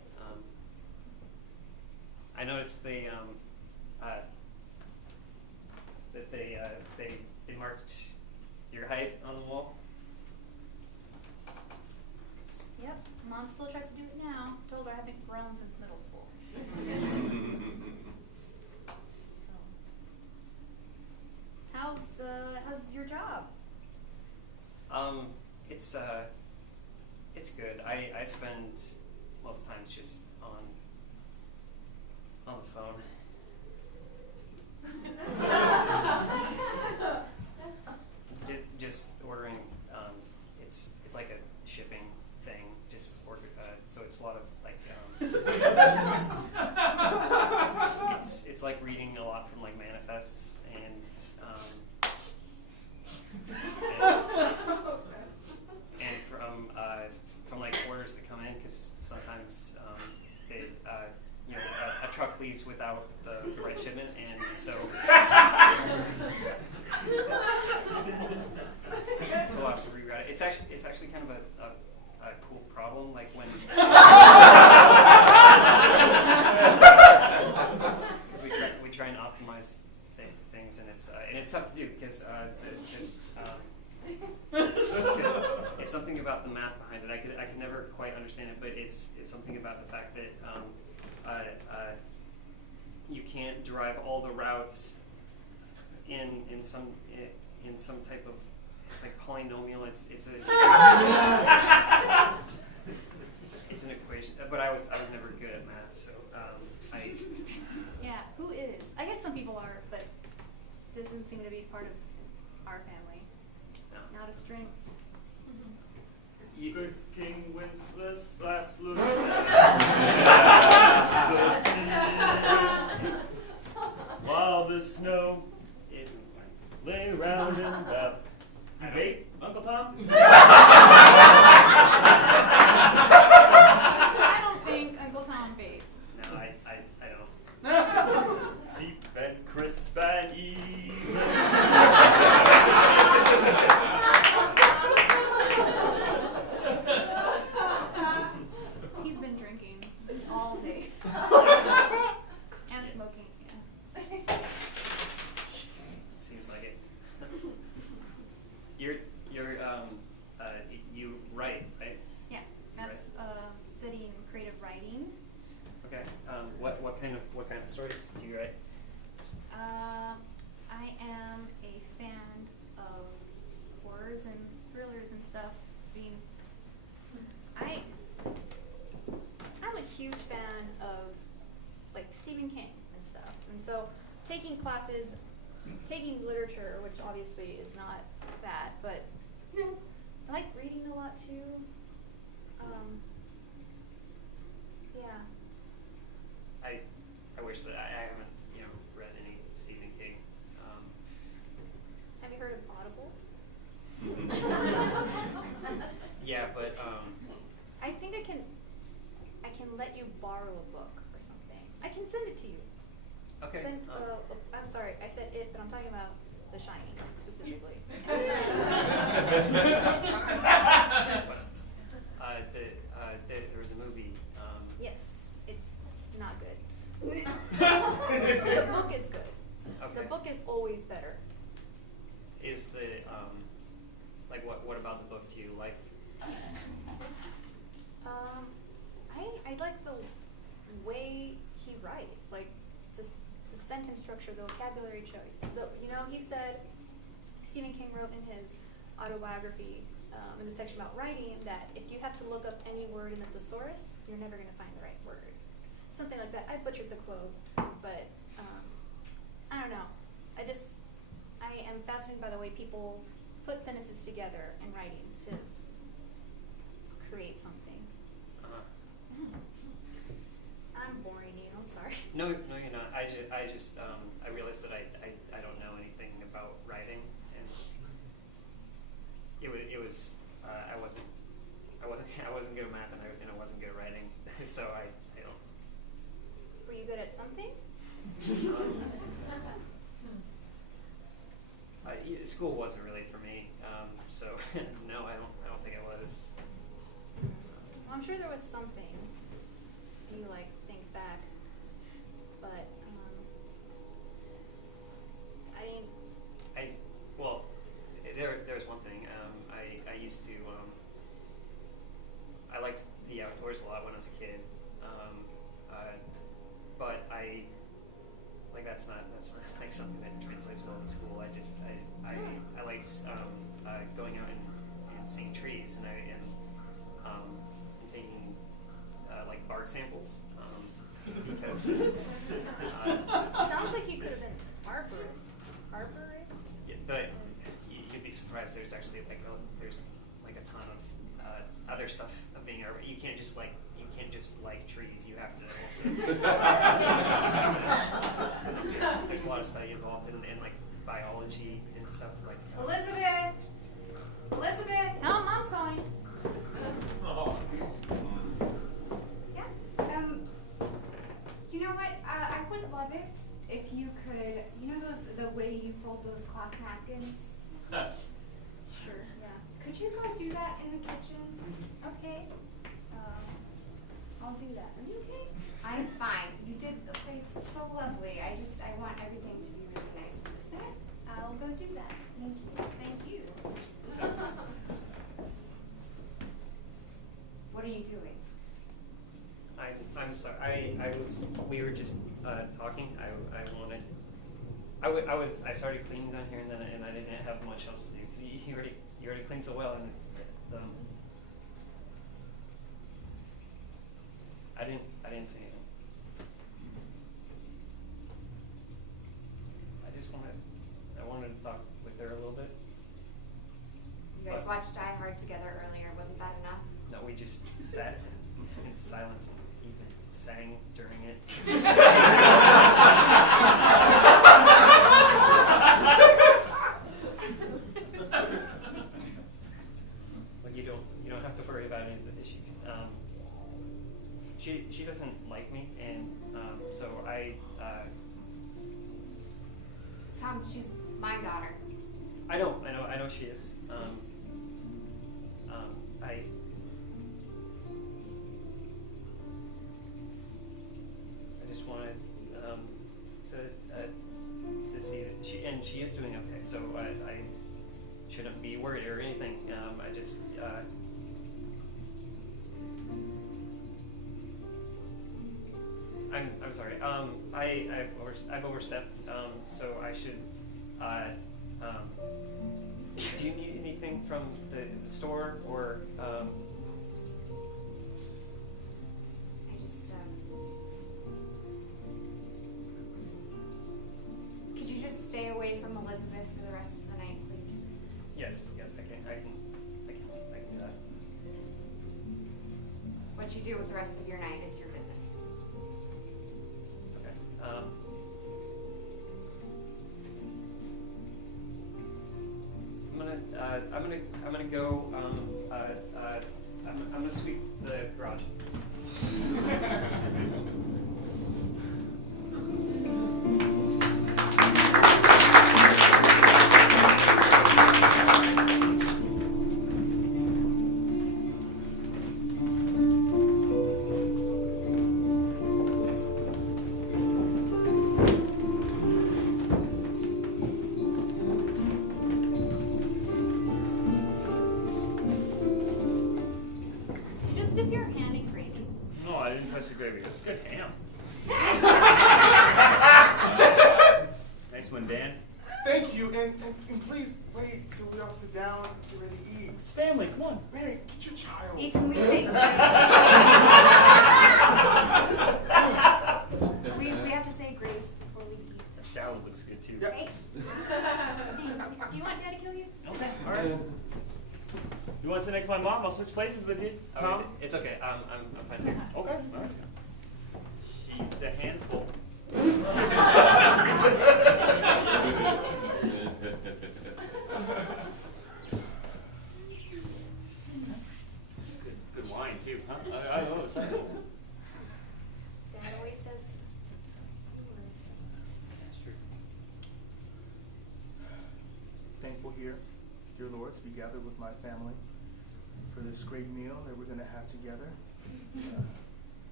I noticed they that they marked your height on the wall. Yep, Mom still tries to do it now. Told her I haven't grown since middle school. How's your job? It's good. I spend most times just on the phone. Just ordering. It's like a shipping thing. Just order. So it's a lot of like. It's like reading a lot from like manifests and it's tough to do because it's something about the math behind it. I could never quite understand it, but it's something about the fact that you can't derive all the routes in some type of, it's like polynomial. It's an equation. But I was never good at math, so Yeah, who is? I guess some people are, but this doesn't seem to be part of our family. No. Not a strength. Good King Wenceslas looked while the snow it lay round and about. You vape, Uncle Tom? I don't think Uncle Tom vapes. No, I don't. Deep and crisp and even. He's been drinking all day. And smoking, yeah. Seems like it. You're you write, right? Yeah, that's studying creative writing. Okay. What kind of stories do you write? I am a fan of horrors and thrillers and stuff. I'm a huge fan of like Stephen King and stuff, and so taking literature, which obviously is not bad, but I like reading a lot too. Yeah. I wish that I haven't read any Stephen King. Have you heard of Audible? Yeah, but I think I can let you borrow a book or something. I can send it to you. okay. I'm sorry, I said it, but I'm talking about The Shining specifically. There was a movie. Yes, it's not good. The book is good. Okay. The book is always better. Is the what about the book do you like? I like the way he writes, like just the sentence structure, the vocabulary choice. He said, Stephen King wrote in his autobiography, in the section about writing, that if you have to look up any word in the thesaurus, you're never going to find the right word. Something like that. I butchered the quote, but I don't know. I am fascinated by the way people put sentences together in writing to create something. I'm boring you, I'm sorry. No, you're not. I just I realized that I don't know anything about writing, and it was I wasn't good at math, and I wasn't good at writing, so I don't. Were you good at something? School wasn't really for me, so no, I don't think it was. Well, I'm sure there was something. If you think back, but there's one thing. I used to. I liked the outdoors a lot when I was a kid, but that's not like something that translates well in school. I liked going out and seeing trees and taking bark samples because sounds like you could have been arborist. Yeah, but you'd be surprised. There's actually there's a ton of other stuff of being arborist. You can't just like trees. You have to also. There's a lot of study involved in biology and stuff like. Elizabeth! No, Mom's calling. Yeah. You know what? I would love it if you could. The way you fold those cloth napkins. Sure, yeah. Could you go do that in the kitchen? Okay. I'll do that. Are you okay? I'm fine. You did the place so lovely. I want everything to be really nice for this. I'll go do that. Thank you. Thank you. What are you doing? I'm sorry. We were just talking. I started cleaning down here, and I didn't have much else to do because you already cleaned so well, and it's, I didn't say anything. I wanted to talk with her a little bit. You guys watched Die Hard together earlier. Wasn't that enough? No, we just sat in silence and even sang during it. But you don't have to worry about any of the issue. She doesn't like me, and so I. Tom, she's my daughter. I know she is. I just wanted to see that she is doing okay. So I shouldn't be worried or anything. I just I'm sorry. I've overstepped. So I should. Do you need anything from the store or? I just could you just stay away from Elizabeth for the rest of the night, please? Yes, I can do that. What you do with the rest of your night is your business. Okay. I'm gonna go. I'm gonna sweep the garage. You just dip your hand in gravy. No, I didn't touch the gravy. That's good ham. Nice one, Dan. Thank you, and please wait till we all sit down and get ready to eat. It's family, come on. Mary, get your child. Ethan, we say grace. we have to say grace before we eat. That salad looks good too. Yeah. Right? Do you want Dad to kill you? Okay, all right. You want to sit next to my mom? I'll switch places with you. Tom? It's okay. I'm fine here. Okay, all right. She's a handful. Good wine too, huh? I know it's not cool. Dad always says That's true. Thankful here, dear Lord, to be gathered with my family for this great meal that we're going to have together.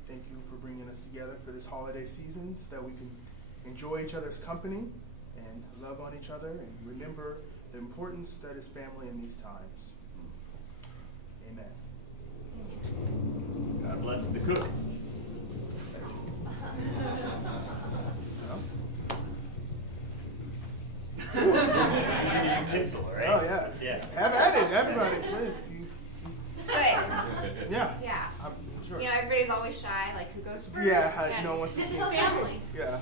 Thank you for bringing us together for this holiday season so that we can enjoy each other's company and love on each other and remember the importance that is family in these times. Amen. God bless the cook. Utensil, right? Oh, yeah. Yeah. Have at it, everybody, please. it's good. Yeah. Yeah. I'm sure. You know, everybody's always shy, like who goes first? Yeah, no one wants to This see is family. Yeah.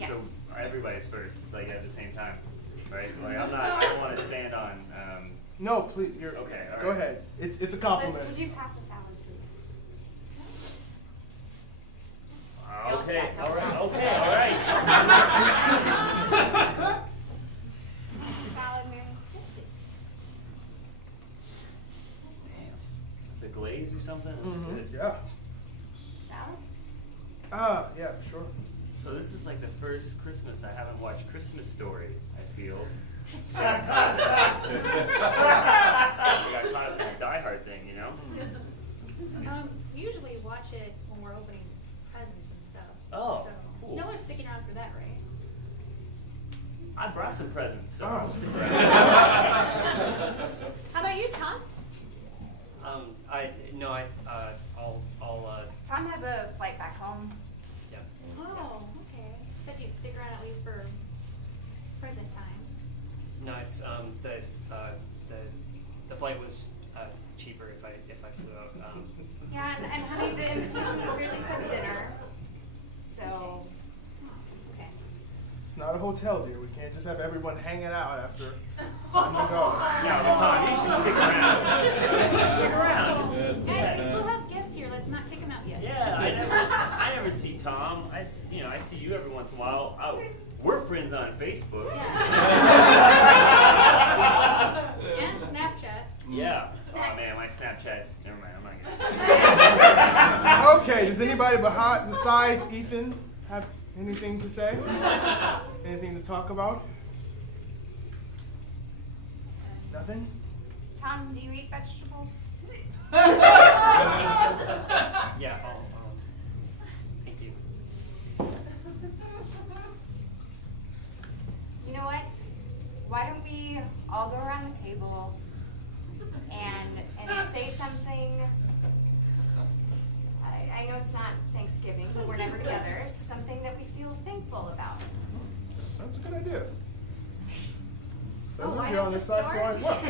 Yes. So everybody's first. It's like at the same time, right? Like I don't want to stand on. No, please. You're Okay, all Go right. ahead. It's a Liz, compliment. would you pass the salad, please? Okay, yeah, don't all right, talk. okay, all right. Salad, Mary? Yes, please. Damn. Is it glaze or something? That's Mhm. good. Yeah. Salad? Yeah, sure. So this is like the first Christmas I haven't watched Christmas Story, I feel. I got caught up in the Die Hard thing, you know? Usually watch it when we're opening presents and stuff. Oh, So, cool. y'all are sticking around for that, right? I brought some presents, so Oh. I'll stick around. How about you, Tom? I'll Tom has a flight back home. yeah. Oh, okay. Thought you'd stick around at least for present time. No, it's the flight was cheaper if I flew out. Yeah, and honey, the invitations clearly said dinner. So, Okay. It's not a hotel, dear. We can't just have everyone hanging out after it's time to go. Yeah, well, Tom, you should stick around. Stick around. Guys, we still have guests here. Let's not kick them out yet. Yeah, I never see Tom. I see you every once in a while. Oh, we're friends on Facebook. Yeah. And Snapchat. Yeah. Oh man, my Snapchat's. Never mind. I'm not gonna. Okay, does anybody besides Ethan have anything to say? Anything to talk about? Nothing? Tom, do you eat vegetables? Yeah. Thank you. You know what? Why don't we all go around the table and say something? I know it's not Thanksgiving, but we're never together, so something that we feel thankful about. That's a good idea. Oh, Those why are here don't on you this side, so start? what?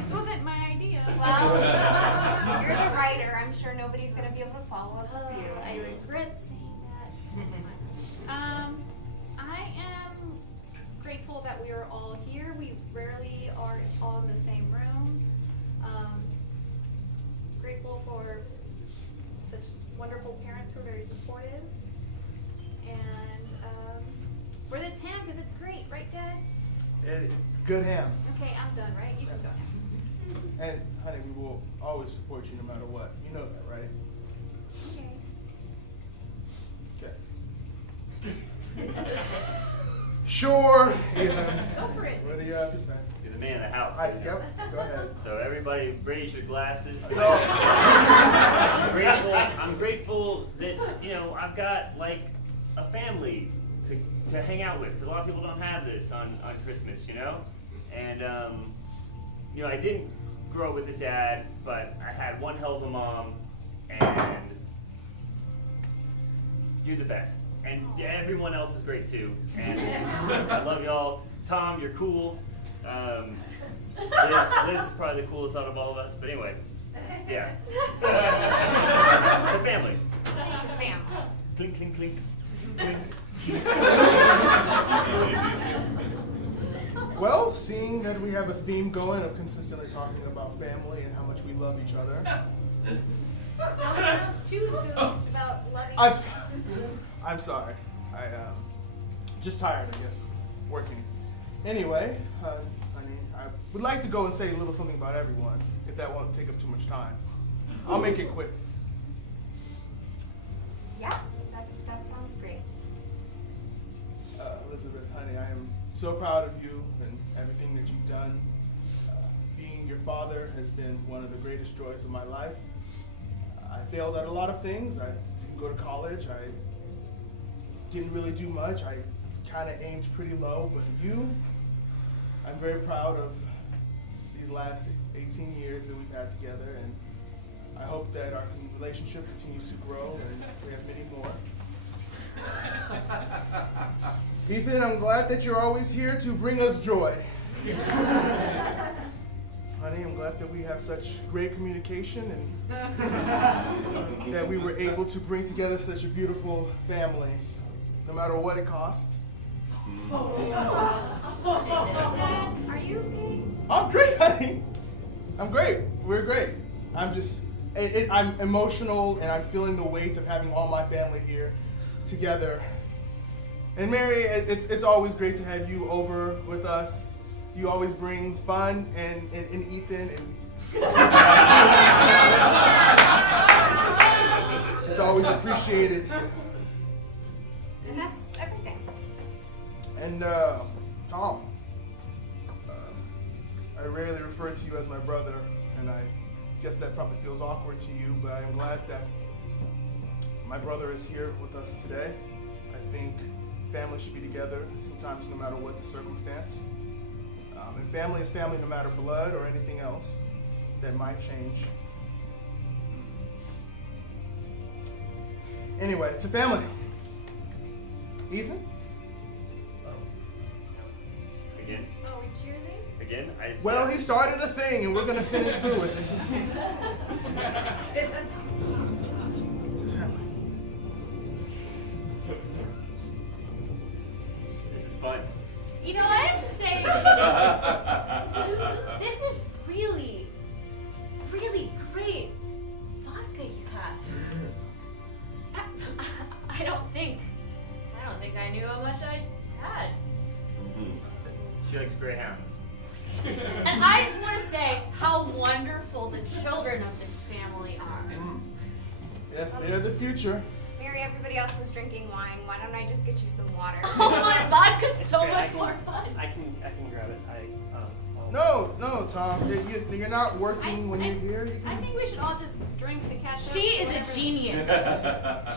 This wasn't my idea. Well, you're the writer. I'm sure nobody's going to be able to follow up with you. I regret saying that. I am grateful that we are all here. We rarely are all in the same room. Grateful for such wonderful parents who are very supportive. And for this ham, because it's great, right, Dad? It's good ham. Okay, I'm done, right? You can go now. And honey, we will always support you no matter what. You know that, right? Okay. Okay. Sure. Ethan. Go for it. What do you have to say? You're the man of the house. Yep. Go ahead. So everybody, raise your glasses. No. I'm grateful that I've got like a family to hang out with, because a lot of people don't have this on Christmas, and I didn't grow up with a dad, but I had one hell of a mom, and you're the best, and everyone else is great too, and I love y'all. Tom, you're cool. Liz is probably the coolest out of all of us, but anyway, yeah. The family. Bam. Clink, clink, clink, clink. Well, seeing that we have a theme going of consistently talking about family and how much we love each other, Don't sound too enthused about loving. I'm sorry. I just tired, I guess, working. Anyway, honey, I would like to go and say a little something about everyone, if that won't take up too much time. I'll make it quick. Yeah, that sounds great. Elizabeth, honey, I am so proud of you and everything that you've done. Being your father has been one of the greatest joys of my life. I failed at a lot of things. I didn't go to college. I didn't really do much. I kind of aimed pretty low, but you, I'm very proud of these last 18 years that we've had together, and I hope that our relationship continues to grow and we have many more. Ethan, I'm glad that you're always here to bring us joy. Honey, I'm glad that we have such great communication and that we were able to bring together such a beautiful family, no matter what it cost. Dad, are you okay? I'm great, honey. I'm great. We're great. I'm emotional and I'm feeling the weight of having all my family here together. And Mary, it's always great to have you over with us. You always bring fun and Ethan and it's always appreciated. And that's everything. And Tom, I rarely refer to you as my brother, and I guess that probably feels awkward to you, but I am glad that my brother is here with us today. I think Families should be together, sometimes no matter what the circumstance. And family is family no matter blood or anything else that might change. Anyway, it's a family. Ethan? Again? Oh, we cheersing? Again? Well, he started a thing, and we're going to finish through with it. It's a family. This is fun. You know, I have to say, this is really, really great vodka you have. I don't think I knew how much I had. She likes greyhounds. And I just want to say how wonderful the children of this family are. Yes, they're the future. Mary, everybody else is drinking wine. Why don't I just get you some water? Oh my, vodka's so Okay, much more fun. I can grab it. No, Tom. You're not working when you're here. You I can... think we should all just drink to catch up. She is a genius.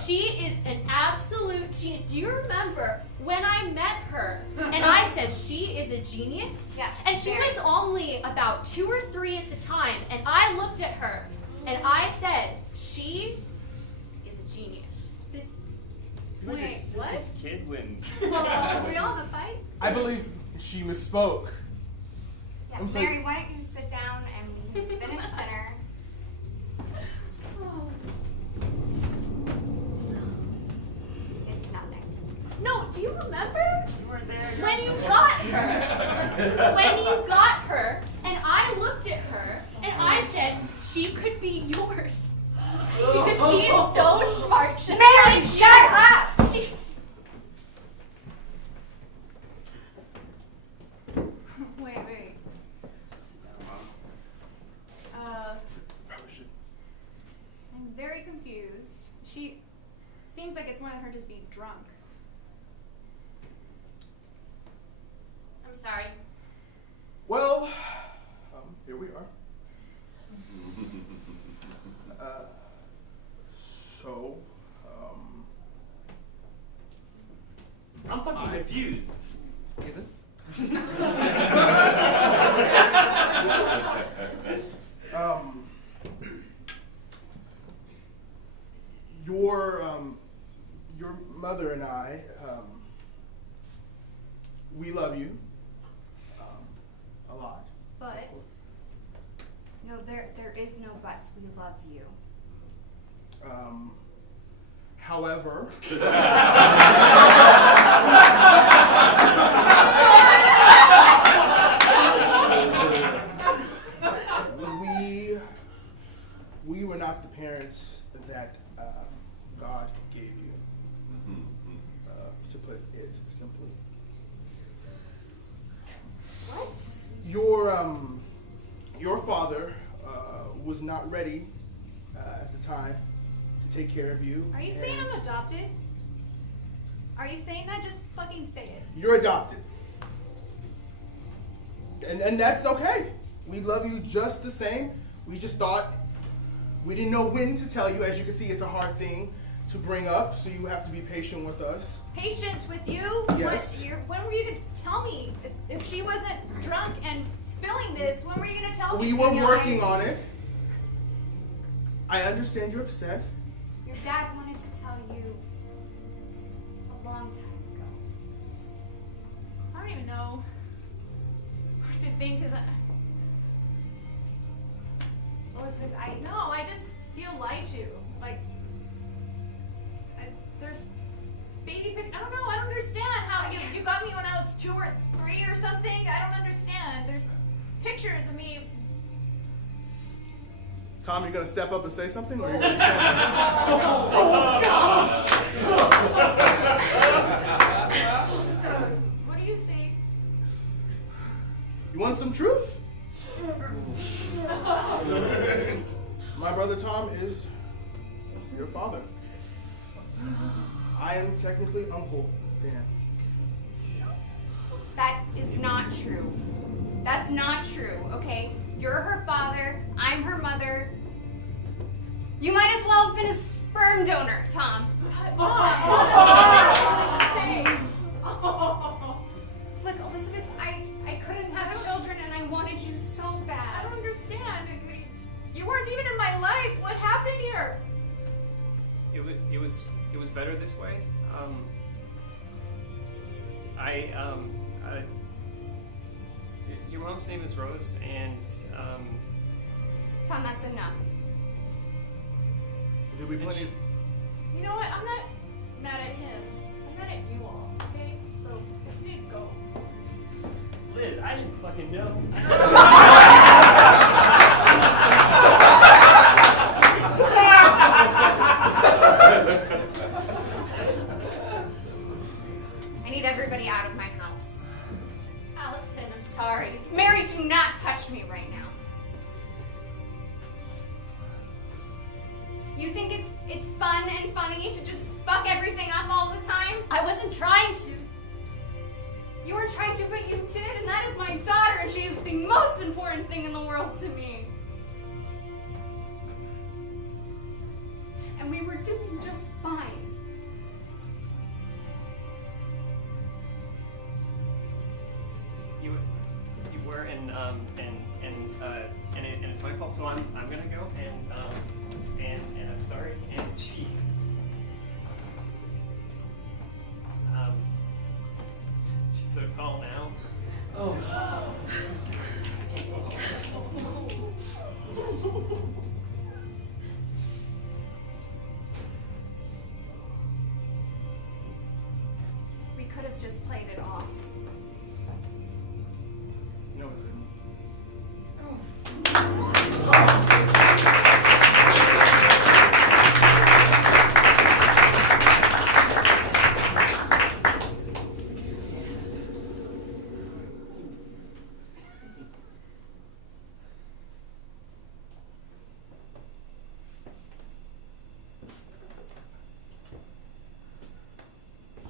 She is an absolute genius. Do you remember when I met her and I said she is a genius? Yeah. And she was only about 2 or 3 at the time, and I looked at her and I said, she is a genius. You were your Wait, sister's what? kid when... Were we all in a fight? I believe she misspoke. Yeah, I'm sorry. Mary, why don't you sit down and we can just finish dinner? It's nothing. No, do you remember? You weren't there. When you got her, and I looked at her, and I said, she could be yours. Because she is so smart. She's Mary, like shut you. up! Wait. I'm very confused. She seems like it's more than her just being drunk. I'm sorry. Well, here we are. So, I'm fucking confused. Ethan? Your mother and I, we love you a lot. But No, there is no buts. We love you. However, we were not the parents that God gave you, to put it simply. What? Your father was not ready at the time to take care of you. are you saying and I'm adopted? Are you saying that? Just fucking say it. You're adopted. And that's okay. We love you just the same. We just thought we didn't know when to tell you. As you can see, it's a hard thing to bring up, so you have to be patient with us. Patient with you? Yes. When were you going to tell me? If she wasn't drunk and spilling this, when were you going to tell me? We were Danielle? working on it. I understand you're upset. Your dad wanted to tell you a long time ago. I don't even know what to think, because Elizabeth, I just feel lied to. Like, there's baby pic. I don't know. I don't understand how you got me when I was 2 or 3 or something. I don't understand. There's pictures of me. Tom, you gonna step up and say something, or are you gonna stand What do you say? You want some truth? My brother Tom is your father. I am technically Uncle Dan. that is not true. That's not true, okay? You're her father. I'm her mother. You might as well have been a sperm donor, Tom. Mom, Look, Elizabeth, I couldn't have children and I wanted you so I bad. don't understand. You weren't even in my life. What happened here? It was better this way. Your mom's name is Rose, and Tom, that's enough. Did we plenty? You know what? I'm not mad at him. I'm mad at you all, okay? So, I just need to go. Liz, I didn't fucking know. I need everybody out of my house. Allison, I'm sorry. Mary, do not touch me right now. You think it's fun and funny to just fuck everything up all the time? I wasn't trying to. You were trying to, but you did, and that is my daughter, and she is the most important thing in the world to me. And we were doing just fine. you were, and it's my fault. So I'm gonna go, and I'm sorry, and she's so tall now. Oh. We could have just played it off. No, we couldn't.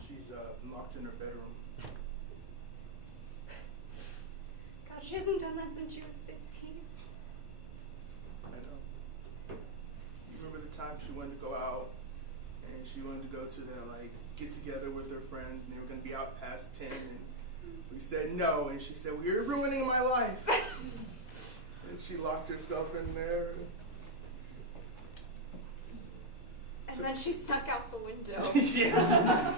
She's locked in her bedroom. God, she hasn't done that since she was 15. I know. You remember the time she wanted to go out and she wanted to go to the get together with her friends and they were gonna be out past 10 and we said no and she said, well, you're ruining my life. And she locked herself in there. And then she snuck out the window. Yeah.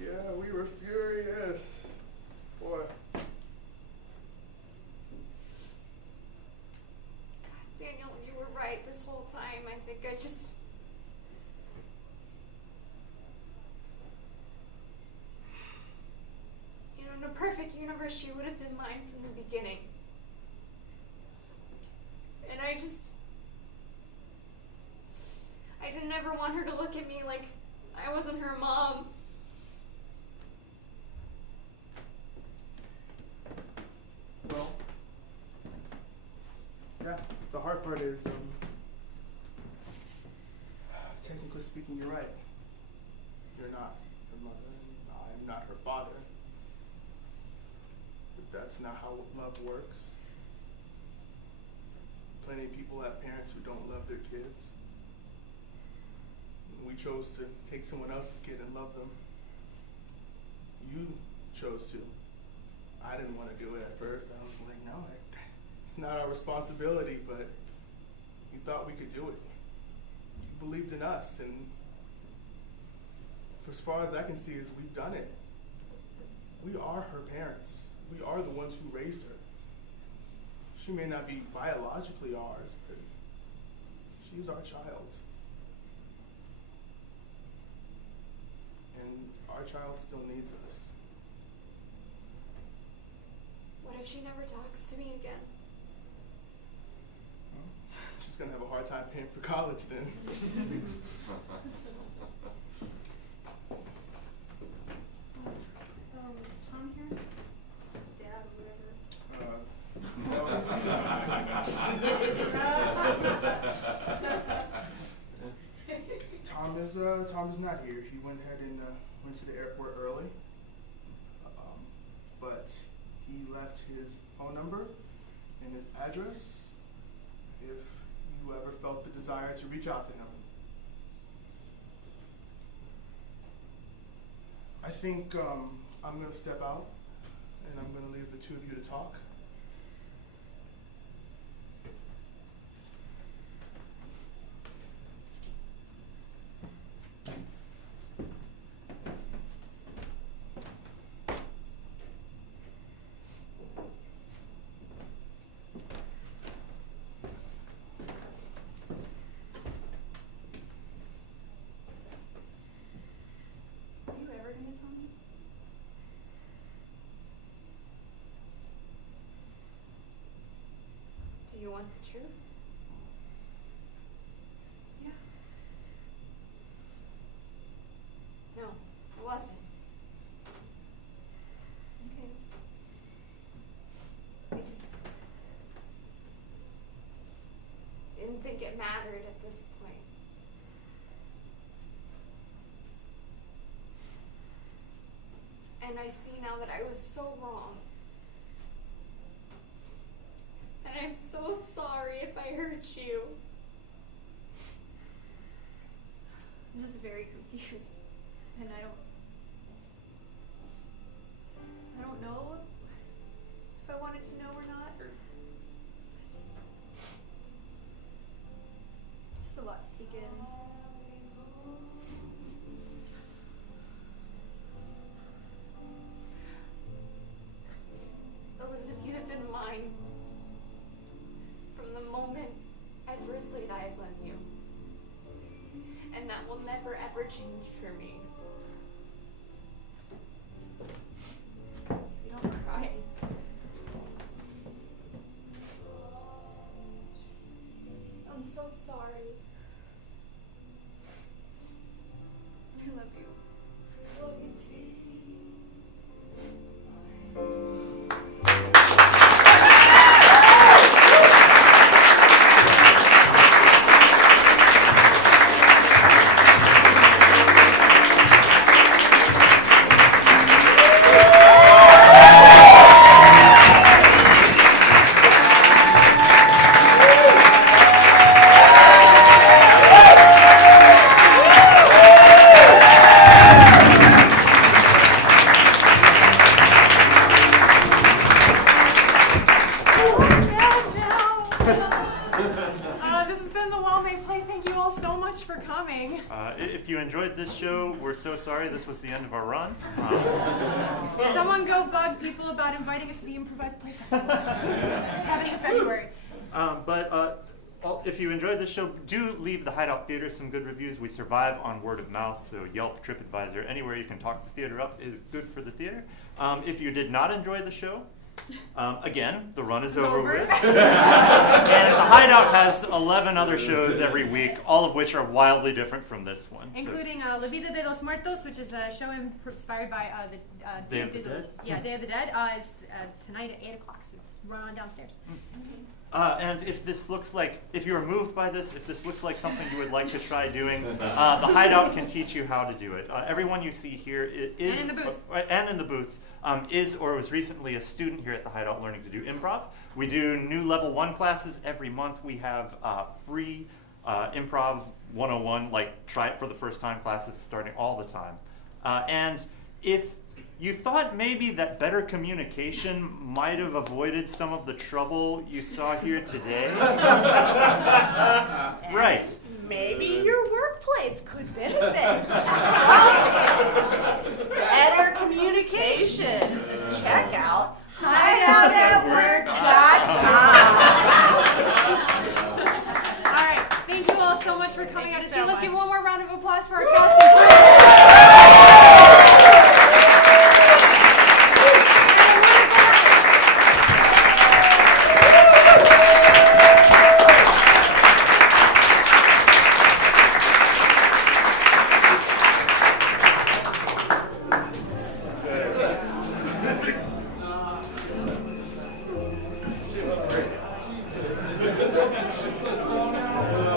Yeah, we were furious. Boy. Daniel, you were right this whole time. I think I just... You know, in a perfect universe, she would have been mine from the beginning. And I didn't ever want her to look at me like I wasn't her mom. Well, yeah, the hard part is, technically speaking, you're right. You're not her mother, and I'm not her father. But that's not how love works. Plenty of people have parents who don't love their kids. We chose to take someone else's kid and love them. You chose to. I didn't want to do it at first. I was like, no, it's not our responsibility, but you thought we could do it. You believed in us, and as far as I can see is we've done it. We are her parents. We are the ones who raised her. She may not be biologically ours, but she's our child. And our child still needs us. What if she never talks to me again? Well, she's gonna have a hard time paying for college then. Is Tom here? Dad or whatever. Tom is not here. He went ahead and went to the airport early. But he left his phone number and his address if you ever felt the desire to reach out to him. I think I'm going to step out, and I'm going to leave the two of you to talk. Are you ever gonna tell me? Do you want the truth? Yeah. No, it wasn't. Okay. I just didn't think it mattered at this point. And I see now that I was so wrong. And I'm so sorry if I hurt you. I'm just very confused, and I don't know if I wanted to know or not, or it's just a lot to take in. Elizabeth, you have been mine from the moment I first laid eyes on you. And that will never ever change for me. You don't cry. I'm so sorry. I love you. I love you too. This has been the Well-Made Play. Thank you all so much for coming. If you enjoyed this show, we're so sorry this was the end of our run. Someone go bug people about inviting us to the Improvised Play Festival. It's happening in February. If you enjoyed this show, do leave the Hideout Theater some good reviews. We survive on word of mouth, so Yelp, TripAdvisor, anywhere you can talk the theater up is good for the theater. If you did not enjoy the show, again, the run is over with. And the Hideout has 11 other shows every week, all of which are wildly different from this one. Including La Vida de los Muertos, which is a show inspired by the Day of the Dead? Yeah, Day of the Dead is tonight at 8 o'clock, so run on downstairs. And if this looks like, if you're moved by this, if this looks like something you would like to try doing, the Hideout can teach you how to do it. Everyone you see here is, And in the booth. Is or was recently a student here at the Hideout learning to do improv. We do new level 1 classes every month. We have free improv 101, like try it for the first time classes starting all the time. And if you thought maybe that better communication might have avoided some of the trouble you saw here today. Right. Maybe your workplace could benefit. Better communication. Check out hideoutatwork.com. All right. Thank you all so much for coming out to see. Let's give one more round of applause for our casting